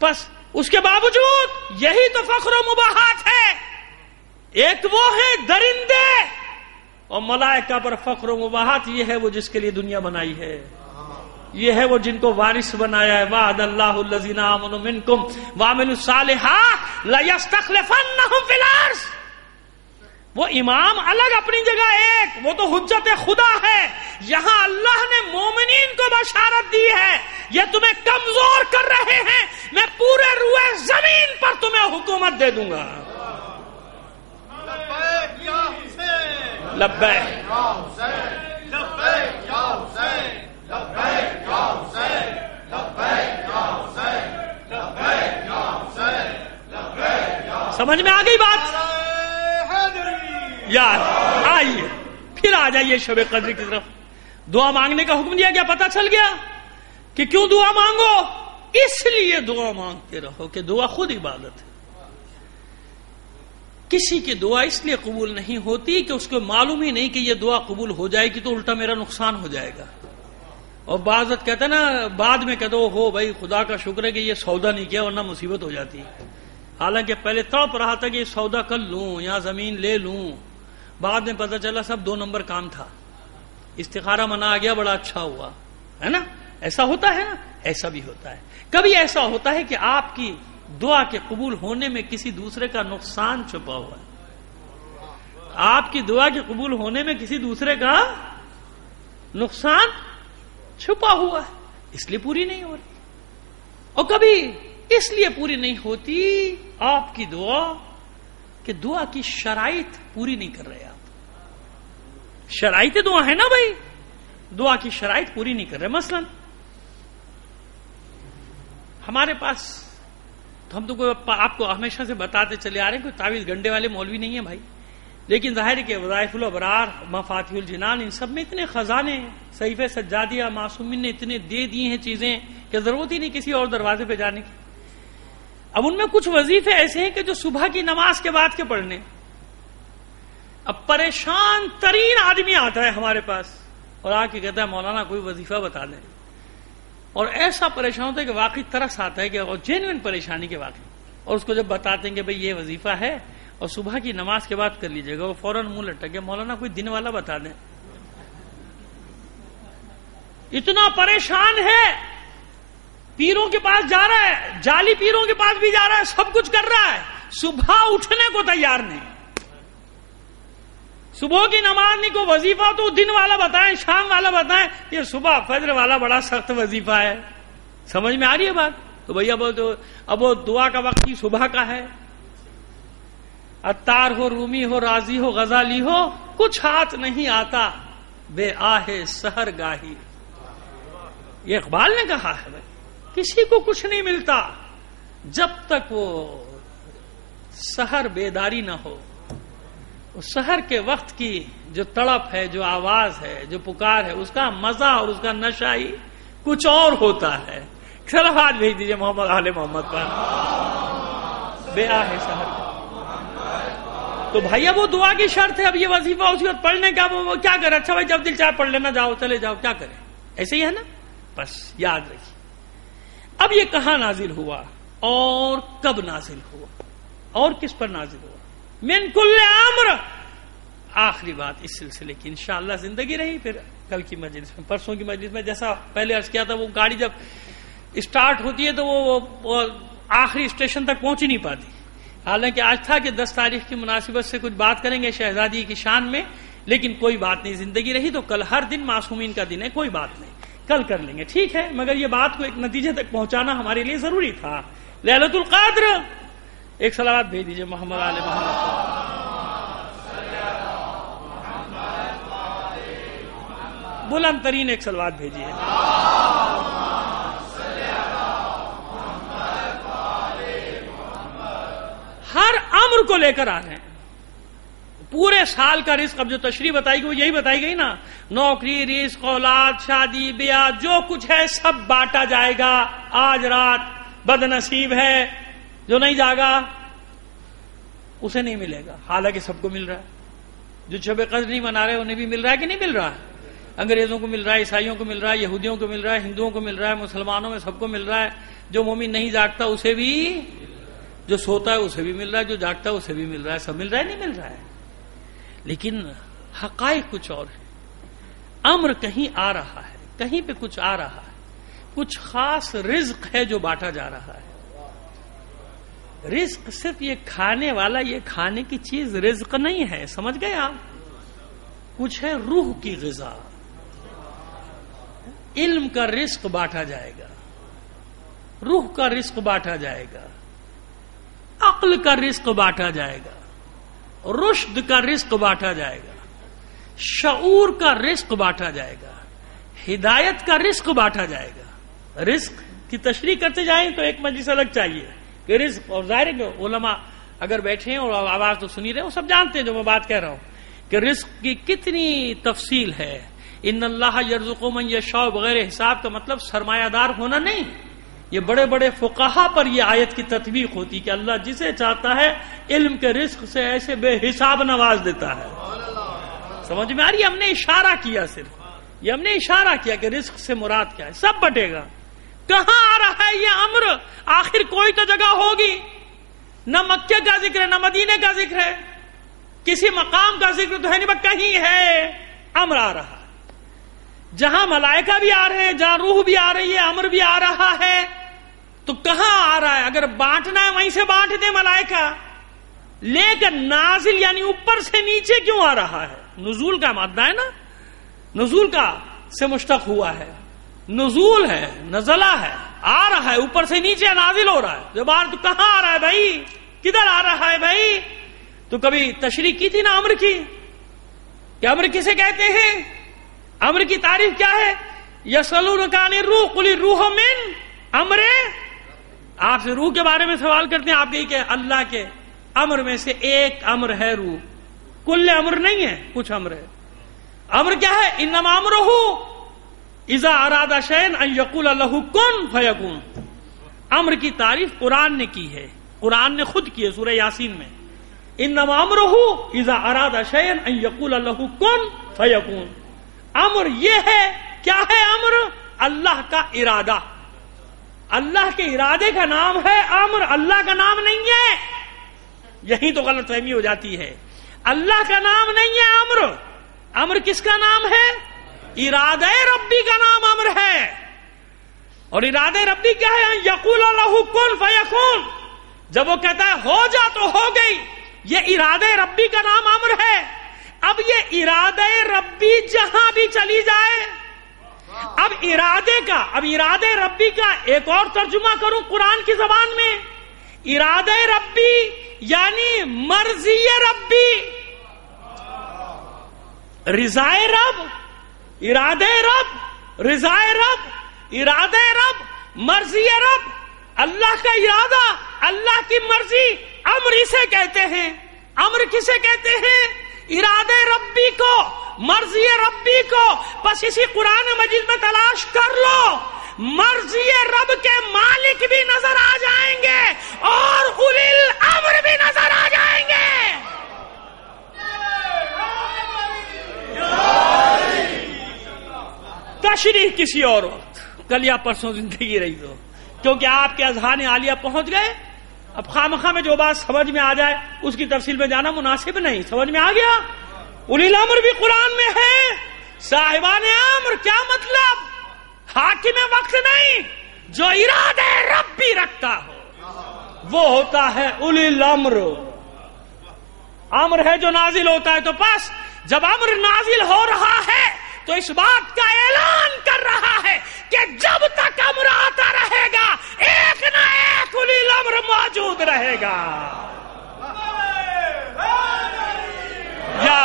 بس اس کے باوجود یہی تو فخر و مباحات ہے. ایک وہ ہے درندے، اور ملائکہ پر فخر و مباحات یہ ہے وہ جس کے لیے دنیا بنائی ہے. یہ ہے وہ جن کو وارث بنایا ہے. وعد اللہ الذین آمنوا منکم وعملوا الصالحات لیستخلفنہم فی الارض. وہ امام الگ اپنی جگہ ایک، وہ تو حجت خدا ہے. یہاں اللہ نے مومنین کو بشارت دی ہے، یہ تمہیں کمزور کر رہے ہیں، میں پورے روئے زمین پر تمہیں حکومت دے دوں گا. لبیک سمجھ میں آ گئی بات؟ یار آئیے پھر آ جائیے شب قدر کی طرف. دعا مانگنے کا حکم دیا گیا، پتہ چل گیا کہ کیوں دعا مانگو. اس لیے دعا مانگتے رہو کہ دعا خود عبادت ہے. کسی کی دعا اس لیے قبول نہیں ہوتی کہ اس کو معلوم ہی نہیں کہ یہ دعا قبول ہو جائے گی تو الٹا میرا نقصان ہو جائے گا. اور بعض کہتے ہیں نا، بعد میں کہتے ہو بھائی خدا کا شکر ہے کہ یہ سودا نہیں کیا ورنہ مصیبت ہو جاتی. حالانکہ پہلے تڑپ رہا تھا کہ یہ سودا کر لوں، یہاں زمین لے لوں، بعد میں پتہ چلا سب 2 نمبر کام تھا. استخارہ منا آ گیا، بڑا اچھا ہوا، ہے نا. ایسا ہوتا ہے نا. ایسا بھی ہوتا ہے. کبھی ایسا ہوتا ہے کہ آپ کی دعا کے قبول ہونے میں کسی دوسرے کا نقصان چھپا ہوا ہے. آپ کی دعا کے قبول ہونے میں کسی دوسرے کا نقصان چھپا ہوا ہے، اس لیے پوری نہیں ہو رہی. اور کبھی اس لیے پوری نہیں ہوتی آپ کی دعا کہ دعا کی شرائط پوری نہیں کر رہے آپ. شرائط دعا ہے نا بھائی، دعا کی شرائط پوری نہیں کر رہے. مثلا ہمارے پاس تو ہم تو کوئی آپ کو ہمیشہ سے بتاتے چلے آ رہے ہیں، کوئی تعویذ گنڈے والے مولوی نہیں ہیں بھائی، لیکن ظاہر ہے کہ وظائف الابرار، مفاتیح الجنان، ان سب میں اتنے خزانے ہیں. صحیفہ سجادیہ معصومین نے اتنے دے دی ہیں چیزیں کہ ضرورت ہی نہیں کسی اور دروازے پہ جانے کی. اب ان میں کچھ وظیفے ایسے ہیں کہ جو صبح کی نماز کے بعد کے پڑھنے، اب پریشان ترین آدمی آتا ہے ہمارے پاس اور آ کے کہتا ہے مولانا کوئی وظیفہ بتا دیں، اور ایسا پریشان ہوتا ہے کہ واقعی ترس آتا ہے کہ اور جینوئن پریشانی کے واقعی، اور اس کو جب بتاتے ہیں کہ بھئی یہ وظیفہ ہے اور صبح کی نماز کے بعد کر لیجئے گا، وہ فوراً منہ لٹک گیا، مولانا کوئی دن والا بتا دیں۔ اتنا پریشان ہے، پیروں کے پاس جا رہا ہے، جعلی پیروں کے پاس بھی جا رہا ہے، سب کچھ کر رہا ہے، صبح اٹھنے کو تیار نہیں، صبح کی نماز نہیں کو وظیفہ تو دن والا بتائیں، شام والا بتائیں، یہ صبح فجر والا بڑا سخت وظیفہ ہے۔ سمجھ میں آ رہی ہے بات؟ تو بھیا بولتے اب وہ دعا کا وقت ہی صبح کا ہے، عطار ہو، رومی ہو، رازی ہو، غزالی ہو، کچھ ہاتھ نہیں آتا بے آہ سحر گاہی۔ یہ اقبال نے کہا ہے بھائی، کسی کو کچھ نہیں ملتا جب تک وہ سحر بیداری نہ ہو۔ سحر کے وقت کی جو تڑپ ہے، جو آواز ہے، جو پکار ہے، اس کا مزہ اور اس کا نشہ ہی کچھ اور ہوتا ہے۔ صلوات بھیج دیجئے محمد آل محمد پر، بے آہ سحر۔ تو بھائی اب وہ دعا کی شرط ہے، اب یہ وظیفہ اسی وقت پڑھنے کا، وہ کیا کرے؟ اچھا بھائی جب دل چاہے پڑھ لینا، جاؤ چلے جاؤ، کیا کرے؟ ایسے ہی ہے نا، بس یاد رکھیے۔ اب یہ کہاں نازل ہوا اور کب نازل ہوا اور کس پر نازل ہوا؟ من کل امر، آخری بات اس سلسلے کی انشاءاللہ زندگی رہی پھر کل کی مجلس میں، پرسوں کی مجلس میں، جیسا پہلے عرض کیا تھا، وہ گاڑی جب اسٹارٹ ہوتی ہے تو وہ آخری اسٹیشن تک پہنچ ہی نہیں پاتی۔ حالانکہ آج تھا کہ 10 تاریخ کی مناسبت سے کچھ بات کریں گے شہزادی کی شان میں، لیکن کوئی بات نہیں، زندگی رہی تو کل ہر دن معصومین کا دن ہے، کوئی بات نہیں، کل کر لیں گے، ٹھیک ہے؟ مگر یہ بات کو ایک نتیجے تک پہنچانا ہمارے لیے ضروری تھا۔ لیلۃ القدر، ایک صلوات بھیج دیجئے محمد آل محمد۔ بلند ترین ایک صلوات بھیجیے۔ ہر امر کو لے کر آ رہے ہیں، پورے سال کا رزق، اب جو تشریح بتائی گئی وہ یہی بتائی گئی نا، نوکری، رزق، اولاد، شادی، بیاہ، جو کچھ ہے سب بانٹا جائے گا۔ آج رات بد نصیب ہے جو نہیں جاگا، اسے نہیں ملے گا، حالانکہ سب کو مل رہا ہے۔ جو شب قدر نہیں منا رہے انہیں بھی مل رہا ہے کہ نہیں مل رہا ہے؟ انگریزوں کو مل رہا ہے، عیسائیوں کو مل رہا ہے، یہودیوں کو مل رہا ہے، ہندوؤں کو مل رہا ہے، مسلمانوں میں سب کو مل رہا ہے۔ جو مومن نہیں جاگتا اسے بھی، جو سوتا ہے اسے بھی مل رہا ہے، جو جاگتا ہے اسے بھی مل رہا ہے، سب مل رہا ہے نہیں مل رہا ہے؟ لیکن حقائق کچھ اور ہے، امر کہیں آ رہا ہے، کہیں پہ کچھ آ رہا ہے، کچھ خاص رزق ہے جو بانٹا جا رہا ہے۔ رزق صرف یہ کھانے والا، یہ کھانے کی چیز رزق نہیں ہے، سمجھ گئے آپ؟ کچھ ہے روح کی غذا، علم کا رزق بانٹا جائے گا، روح کا رزق بانٹا جائے گا، عقل کا رزق بانٹا جائے گا، رشد کا رزق بانٹا جائے گا، شعور کا رزق بانٹا جائے گا، ہدایت کا رزق بانٹا جائے گا۔ رزق کی تشریح کرتے جائیں تو ایک مجلس الگ چاہیے کہ رزق، اور ظاہر ہے کہ علماء اگر بیٹھے ہیں اور آواز تو سنی رہے ہیں، وہ سب جانتے ہیں جو میں بات کہہ رہا ہوں کہ رزق کی کتنی تفصیل ہے۔ ان اللہ یرزق من یشاء بغیر حساب کا مطلب سرمایہ دار ہونا نہیں، یہ بڑے بڑے فقہا پر یہ آیت کی تطبیق ہوتی کہ اللہ جسے چاہتا ہے علم کے رزق سے ایسے بے حساب نواز دیتا ہے۔ سمجھ میں آ رہی ہے؟ ہم نے اشارہ کیا، صرف یہ ہم نے اشارہ کیا کہ رزق سے مراد کیا ہے، سب بٹے گا۔ کہاں آ رہا ہے یہ امر؟ آخر کوئی تو جگہ ہوگی، نہ مکے کا ذکر ہے نہ مدینے کا ذکر ہے، کسی مقام کا ذکر تو ہے نہیں، بس کہیں ہے امر آ رہا ہے، جہاں ملائکہ بھی آ رہے ہیں، جہاں روح بھی آ رہی ہے، امر بھی آ رہا ہے، تو کہاں آ رہا ہے؟ اگر بانٹنا ہے وہیں سے بانٹ دیں ملائکہ، لیکن نازل یعنی اوپر سے نیچے کیوں آ رہا ہے؟ نزول کا مادہ ہے نا، نزول کا سے مشتق ہوا ہے، نزول ہے، نزلہ ہے، آ رہا ہے، اوپر سے نیچے نازل ہو رہا ہے۔ جو بات تو کہاں آ رہا ہے بھائی؟ کدھر آ رہا ہے بھائی؟ تو کبھی تشریح کی تھی نا امر کی، کہ امر کسے کہتے ہیں؟ امر کی تعریف کیا ہے؟ یسألونک عن الروح قل الروح من امر، آپ سے روح کے بارے میں سوال کرتے ہیں، آپ کہیں کہ اللہ کے امر میں سے ایک امر ہے روح، کل امر نہیں ہے، کچھ امر ہے۔ امر کیا ہے؟ انما امرہ اذا اراد شیئا ان یقول لہ کن فیکون۔ امر کی تعریف قرآن نے کی ہے، قرآن نے خود کی ہے سورہ یاسین میں، انما امرہ اذا اراد شیئا ان یقول لہ کن فیکون. امر یہ ہے، کیا ہے امر؟ اللہ کا ارادہ. اللہ کے ارادے کا نام ہے امر، اللہ کا نام نہیں ہے. یہی تو غلط فہمی ہو جاتی ہے. اللہ کا نام نہیں ہے امر. امر کس کا نام ہے؟ ارادہ ربی کا نام امر ہے. اور ارادہ ربی کیا ہے؟ یقول لہ کن فیکون. جب وہ کہتا ہے ہو جا تو ہو گئی، یہ ارادہ ربی کا نام امر ہے. اب یہ ارادہ ربی جہاں بھی چلی جائے، اب ارادہ ربی کا ایک اور ترجمہ کروں قرآن کی زبان میں. ارادہ ربی یعنی مرضی ربی، رضائے رب، ارادہ رب، رضائے رب، ارادہ رب، مرضی رب. اللہ کا ارادہ، اللہ کی مرضی، امر اسے کہتے ہیں. امر کسے کہتے ہیں؟ ارادہ ربی کو، مرضی ربی کو. بس اسی قرآن مجید میں تلاش کر لو، مرضی رب کے مالک بھی نظر آ جائیں گے اور اولی الامر بھی نظر آ جائیں گے. تشریح کسی اور وقت، کل یا پرسوں زندگی رہی تو، کیونکہ آپ کے اذہان عالیہ پہنچ گئے. اب خامخواہ میں جو بات سمجھ میں آ جائے اس کی تفصیل میں جانا مناسب نہیں. سمجھ میں آ گیا؟ اولی الامر بھی قرآن میں ہے. صاحبان امر کیا مطلب؟ حاکم وقت نہیں، جو ارادہ ربی رکھتا ہو وہ ہوتا ہے اولی الامر. امر ہے جو نازل ہوتا ہے. تو بس جب امر نازل ہو رہا ہے تو اس بات کا اعلان کر رہا ہے کہ جب تک امر آتا رہے گا ایک نہ ایک اولی الامر موجود رہے گا. یا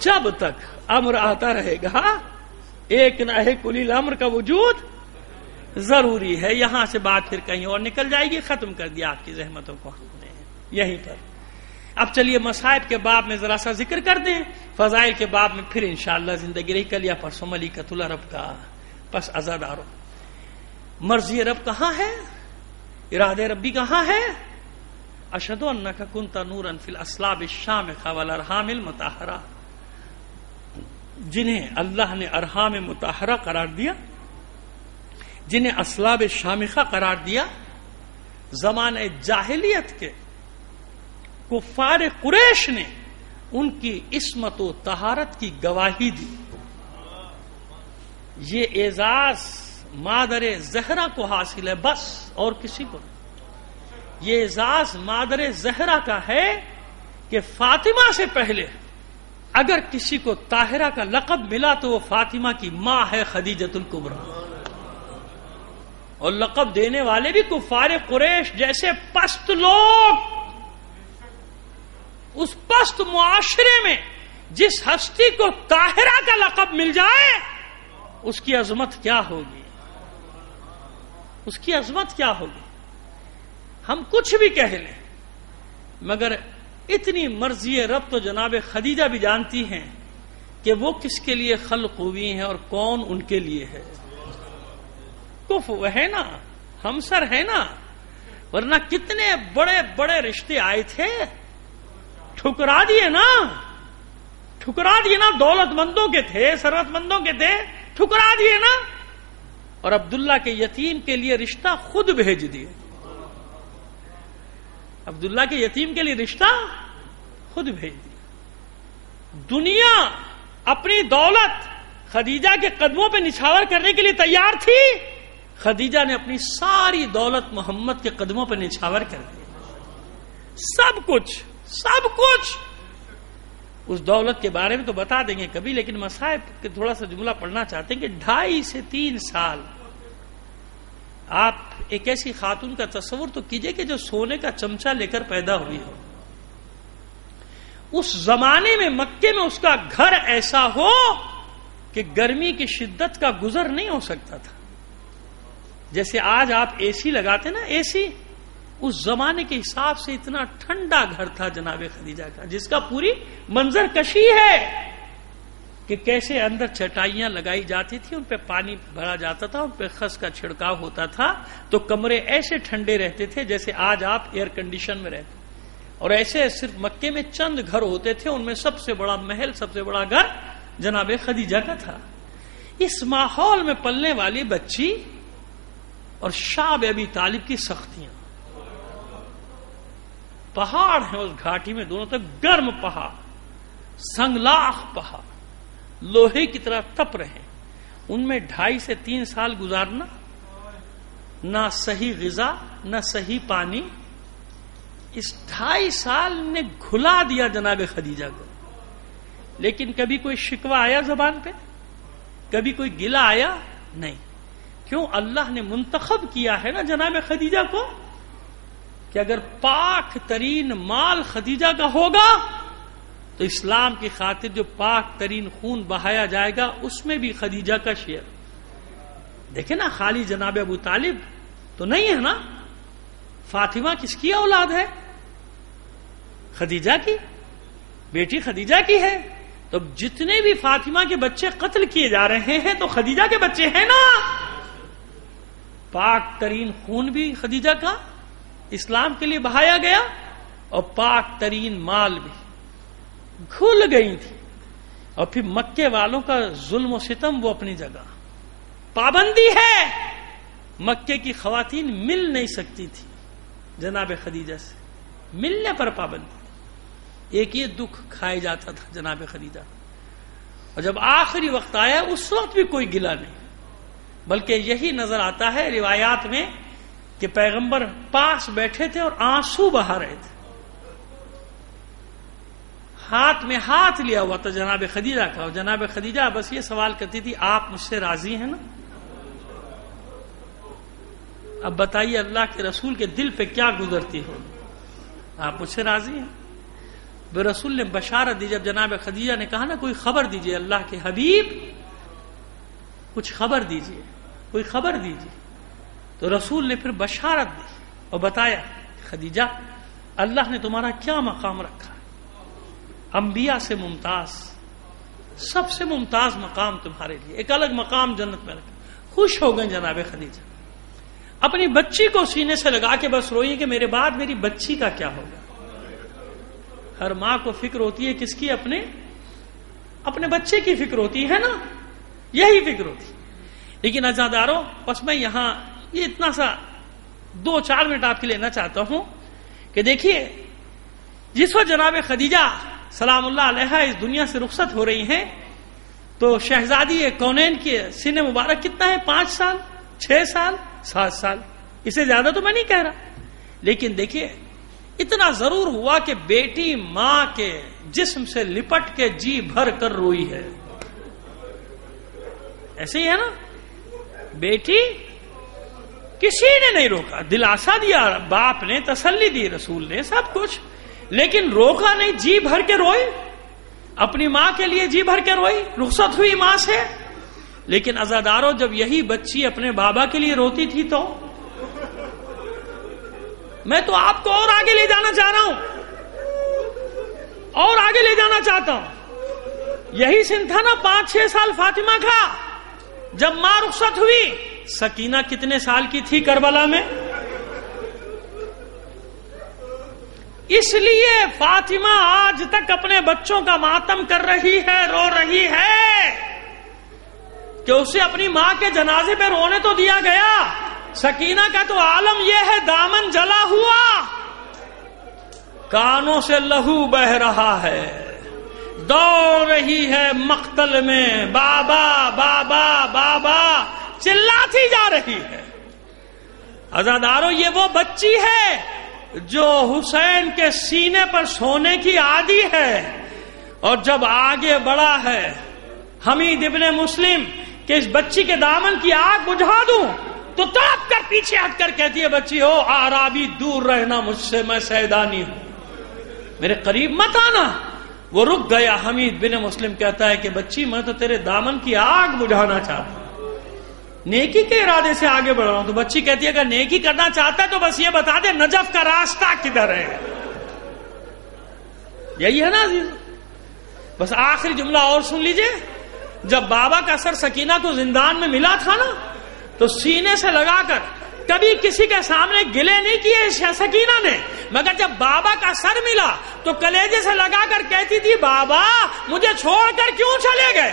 جب تک امر آتا رہے گا ایک نہ ایک اولی الامر کا وجود ضروری ہے. یہاں سے بات پھر کہیں اور نکل جائے گی. ختم کر دیا آپ کی زحمتوں کو ہم نے یہیں پر. اب چلیے مصائب کے باب میں ذرا سا ذکر کر دیں. فضائل کے باب میں پھر انشاءاللہ زندگی رہی. کل یا پرسوں ملیکۃ العرب کا پس عزادارو. مرضی رب کہاں ہے؟ ارادہ ربی کہاں ہے؟ اشہد انک کنت نورا فی الاصلاب الشامخہ والارحام المطہرہ. جنہیں اللہ نے ارحام مطہرہ قرار دیا، جنہیں اصلاب شامخہ قرار دیا، زمانہ جاہلیت کے کفار قریش نے ان کی عصمت و طہارت کی گواہی دی. یہ اعزاز مادر زہرا کو حاصل ہے، بس اور کسی کو نہیں. یہ اعزاز مادر زہرا کا ہے کہ فاطمہ سے پہلے اگر کسی کو طاہرہ کا لقب ملا تو وہ فاطمہ کی ماں ہے خدیجۃ الکبریٰ. اور لقب دینے والے بھی کفار قریش جیسے پست لوگ. اس پست معاشرے میں جس ہستی کو طاہرہ کا لقب مل جائے اس کی عظمت کیا ہوگی، اس کی عظمت کیا ہوگی. ہم کچھ بھی کہہ لیں مگر اتنی مرضی رب تو جناب خدیجہ بھی جانتی ہیں کہ وہ کس کے لیے خلق ہوئی ہیں اور کون ان کے لیے ہے. کف وہ ہے نا، ہمسر ہے نا، ورنہ کتنے بڑے بڑے رشتے آئے تھے، ٹھکرا دیے نا، ٹھکرا دیے نا. دولت مندوں کے تھے، ثروت مندوں کے تھے، ٹھکرا دیے نا. اور عبداللہ کے یتیم کے لیے رشتہ خود بھیج دیے. عبداللہ کے یتیم کے لیے رشتہ خود بھیج دیا. دنیا اپنی دولت خدیجہ کے قدموں پہ نچھاور کرنے کے لیے تیار تھی. خدیجہ نے اپنی ساری دولت محمد کے قدموں پہ نچھاور کر دی. سب کچھ اس دولت کے بارے میں تو بتا دیں گے کبھی، لیکن مصائب کے تھوڑا سا جملہ پڑھنا چاہتے ہیں کہ 2.5 سے 3 سال آپ ایک ایسی خاتون کا تصور تو کیجئے کہ جو سونے کا چمچہ لے کر پیدا ہوئی ہو. اس زمانے میں مکے میں اس کا گھر ایسا ہو کہ گرمی کی شدت کا گزر نہیں ہو سکتا تھا. جیسے آج آپ اے سی لگاتے نا، اے سی، اس زمانے کے حساب سے اتنا ٹھنڈا گھر تھا جناب خدیجہ کا، جس کا پوری منظر کشی ہے. کہ کیسے اندر چٹائیاں لگائی جاتی تھی، ان پہ پانی بھرا جاتا تھا، ان پہ خس کا چھڑکاؤ ہوتا تھا، تو کمرے ایسے ٹھنڈے رہتے تھے جیسے آج آپ ایئر کنڈیشن میں رہتے. اور ایسے صرف مکے میں چند گھر ہوتے تھے، ان میں سب سے بڑا محل، سب سے بڑا گھر جناب خدیجہ کا تھا. اس ماحول میں پلنے والی بچی اور شاب ابی طالب کی سختیاں، پہاڑ ہیں اس گھاٹی میں دونوں طرف، گرم پہاڑ، سنگلاخ پہاڑ، لوہے کی طرح تپ رہے، ان میں 2.5 سے 3 سال گزارنا، نہ صحیح غذا نہ صحیح پانی. اس 2.5 سال نے گھلا دیا جناب خدیجہ کو. لیکن کبھی کوئی شکوہ آیا زبان پہ؟ کبھی کوئی گلہ آیا؟ نہیں. کیوں؟ اللہ نے منتخب کیا ہے نا جناب خدیجہ کو کہ اگر پاک ترین مال خدیجہ کا ہوگا تو اسلام کی خاطر جو پاک ترین خون بہایا جائے گا اس میں بھی خدیجہ کا شیئر. دیکھیں نا، خالی جناب ابو طالب تو نہیں ہے نا. فاطمہ کس کی اولاد ہے؟ خدیجہ کی بیٹی خدیجہ کی ہے. تو جتنے بھی فاطمہ کے بچے قتل کیے جا رہے ہیں تو خدیجہ کے بچے ہیں نا. پاک ترین خون بھی خدیجہ کا اسلام کے لیے بہایا گیا، اور پاک ترین مال بھی. گھل گئی تھی. اور پھر مکے والوں کا ظلم و ستم وہ اپنی جگہ، پابندی ہے. مکے کی خواتین مل نہیں سکتی تھی جناب خدیجہ سے، ملنے پر پابندی. ایک یہ دکھ کھائے جاتا تھا جناب خدیجہ. اور جب آخری وقت آیا اس وقت بھی کوئی گلہ نہیں، بلکہ یہی نظر آتا ہے روایات میں کہ پیغمبر پاس بیٹھے تھے اور آنسو بہا رہے تھے. ہاتھ میں ہاتھ لیا ہوا تھا جناب خدیجہ کا، اور جناب خدیجہ بس یہ سوال کرتی تھی، آپ مجھ سے راضی ہیں نا؟ اب بتائیے اللہ کے رسول کے دل پہ کیا گزرتی ہو. آپ مجھ سے راضی ہیں؟ رسول نے بشارت دی. جب جناب خدیجہ نے کہا نا کوئی خبر دیجئے اللہ کے حبیب، کچھ خبر دیجئے، کوئی خبر دیجئے، تو رسول نے پھر بشارت دی اور بتایا، خدیجہ اللہ نے تمہارا کیا مقام رکھا ہے. انبیاء سے ممتاز، سب سے ممتاز مقام تمہارے لیے، ایک الگ مقام جنت میں رکھا. خوش ہو گئے جناب خدیجہ. اپنی بچی کو سینے سے لگا کے بس روئی کہ میرے بعد میری بچی کا کیا ہوگا. ہر ماں کو فکر ہوتی ہے کس کی؟ اپنے بچے کی فکر ہوتی ہے نا، یہی فکر ہوتی. لیکن عزاداروں، بس میں یہاں یہ اتنا سا 2-4 منٹ آپ کے لینا چاہتا ہوں کہ دیکھیے، جس وقت جناب خدیجہ سلام اللہ علیہا اس دنیا سے رخصت ہو رہی ہیں تو شہزادی کونین کی سن مبارک کتنا ہے؟ 5 سال، 6 سال، 7 سال. اسے زیادہ تو میں نہیں کہہ رہا. لیکن دیکھیے، اتنا ضرور ہوا کہ بیٹی ماں کے جسم سے لپٹ کے جی بھر کر روئی ہے. ایسے ہی ہے نا، بیٹی کسی نے نہیں روکا، دلاسا دیا باپ نے، تسلی دی رسول نے، سب کچھ، لیکن روکا نہیں. جی بھر کے روئی، اپنی ماں کے لیے جی بھر کے روئی، رخصت ہوئی ماں سے. لیکن عزاداروں، جب یہی بچی اپنے بابا کے لیے روتی تھی تو میں تو آپ کو اور آگے لے جانا چاہ رہا ہوں، اور آگے لے جانا چاہتا ہوں. یہی سن تھا نا 5-6 سال فاطمہ کا. جب ماں رخصت ہوئی، سکینہ کتنے سال کی تھی کربلا میں؟ اس لیے فاطمہ آج تک اپنے بچوں کا ماتم کر رہی ہے، رو رہی ہے کہ اسے اپنی ماں کے جنازے پہ رونے تو دیا گیا. سکینہ کا تو عالم یہ ہے، دامن جلا ہوا، کانوں سے لہو بہ رہا ہے، دوڑ رہی ہے مقتل میں، بابا بابا بابا چلاتی جا رہی ہے. عزاداروں، یہ وہ بچی ہے جو حسین کے سینے پر سونے کی عادی ہے، اور جب آگے بڑھا ہے حمید ابن مسلم کہ اس بچی کے دامن کی آگ بجھا دوں، تو تڑپ کر پیچھے ہٹ کر کہتی ہے، بچی ہو آرابی دور رہنا مجھ سے، میں سیدانی ہوں، میرے قریب مت آنا. وہ رک گیا. حمید بن مسلم کہتا ہے کہ بچی میں تو تیرے دامن کی آگ بجھانا چاہتا ہوں، نیکی کے ارادے سے آگے بڑھ رہا ہوں. تو بچی کہتی ہے اگر نیکی کرنا چاہتا ہے تو بس یہ بتا دے نجف کا راستہ کدھر ہے. یہی ہے نا عزیز. بس آخری جملہ اور سن لیجئے. جب بابا کا سر سکینہ کو زندان میں ملا تھا نا تو سینے سے لگا کر کبھی کسی کے سامنے گلے نہیں کیے سکینہ نے، مگر جب بابا کا سر ملا تو کلیجے سے لگا کر کہتی تھی بابا مجھے چھوڑ کر کیوں چلے گئے؟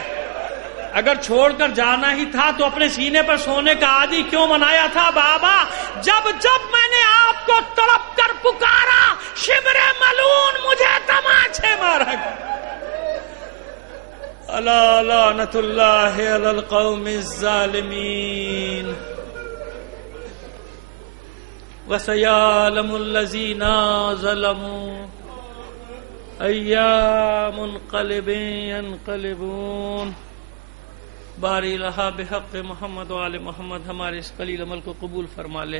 اگر چھوڑ کر جانا ہی تھا تو اپنے سینے پر سونے کا عادی کیوں منایا تھا؟ بابا جب جب میں نے آپ کو تڑپ کر پکارا شبر ملون مجھے تماچے مارا۔ الا لعنت اللہ علی القوم الظالمین وسيعلم الذين ظلموا أي منقلب ينقلبون۔ باری الہا بحق محمد و آل محمد ہمارے اس قلیل عمل کو قبول فرما لے،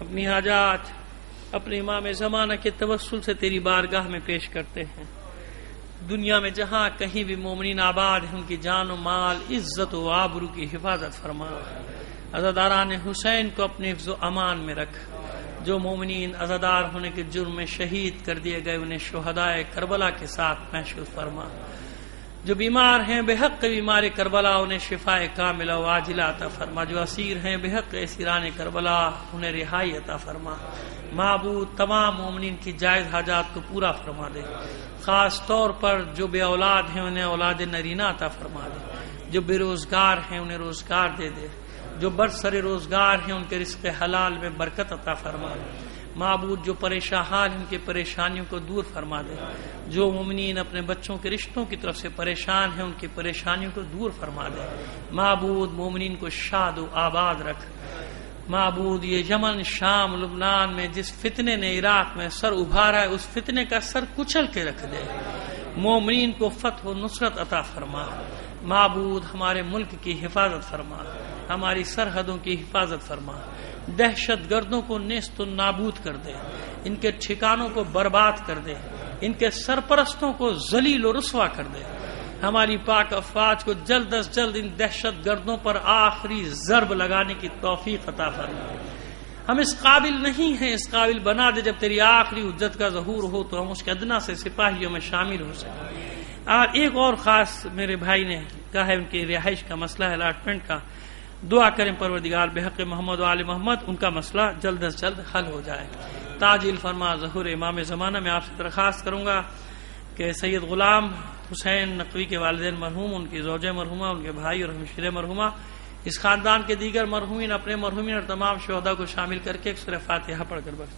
اپنی حاجات اپنے امام زمانہ کے توسل سے تیری بارگاہ میں پیش کرتے ہیں۔ دنیا میں جہاں کہیں بھی مومنین آباد ہیں ان کی جان و مال عزت و آبرو کی حفاظت فرما، عزاداران حسین کو اپنے حفظ و امان میں رکھ۔ جو مومنین عزادار ہونے کے جرم میں شہید کر دیے گئے انہیں شہدائے کربلا کے ساتھ محشور فرما۔ جو بیمار ہیں بے حق بیمار کربلا انہیں شفاء کاملہ و عاجلہ عطا فرما۔ جو اسیر ہیں بے حق اسیران کربلا انہیں رہائی عطا فرما۔ معبود تمام مومنین کی جائز حاجات کو پورا فرما دے، خاص طور پر جو بے اولاد ہیں انہیں اولاد نرینہ عطا فرما دے، جو بے روزگار ہیں انہیں روزگار دے دے، جو برسر روزگار ہیں ان کے رزق حلال میں برکت عطا فرما دے۔ معبود جو پریشان حال ان کی پریشانیوں کو دور فرما دے، جو مومنین اپنے بچوں کے رشتوں کی طرف سے پریشان ہیں ان کی پریشانیوں کو دور فرما دے۔ معبود مومنین کو شاد و آباد رکھ۔ معبود یہ یمن شام لبنان میں جس فتنے نے عراق میں سر ابھارا ہے اس فتنے کا سر کچل کے رکھ دے۔ مومنین کو فتح و نصرت عطا فرما۔ معبود ہمارے ملک کی حفاظت فرما، ہماری سرحدوں کی حفاظت فرما۔ دہشت گردوں کو نیست و نابود کر دے، ان کے ٹھکانوں کو برباد کر دے، ان کے سرپرستوں کو ذلیل و رسوا کر دے۔ ہماری پاک افواج کو جلد از جلد ان دہشت گردوں پر آخری ضرب لگانے کی توفیق عطا فرما۔ ہم اس قابل نہیں ہیں، اس قابل بنا دے جب تیری آخری حجت کا ظہور ہو تو ہم اس کے ادنا سے سپاہیوں میں شامل ہو سکیں۔ ایک اور خاص میرے بھائی نے کہا ہے ان کی رہائش کا مسئلہ ہے الاٹمنٹ کا، دعا کریں پروردگار بحق محمد و آل محمد ان کا مسئلہ جلد از جلد حل ہو جائے۔ تعجیل فرما ظہور امام زمانہ میں آپ سے درخواست کروں گا کہ سید غلام حسین نقوی کے والدین مرحوم، ان کی زوجہ مرحومہ، ان کے بھائی اور ہمشیرے مرحومہ، اس خاندان کے دیگر مرحومین اپنے مرحومین اور تمام شہداء کو شامل کر کے ایک سورہ فاتحہ پڑھ کر بخش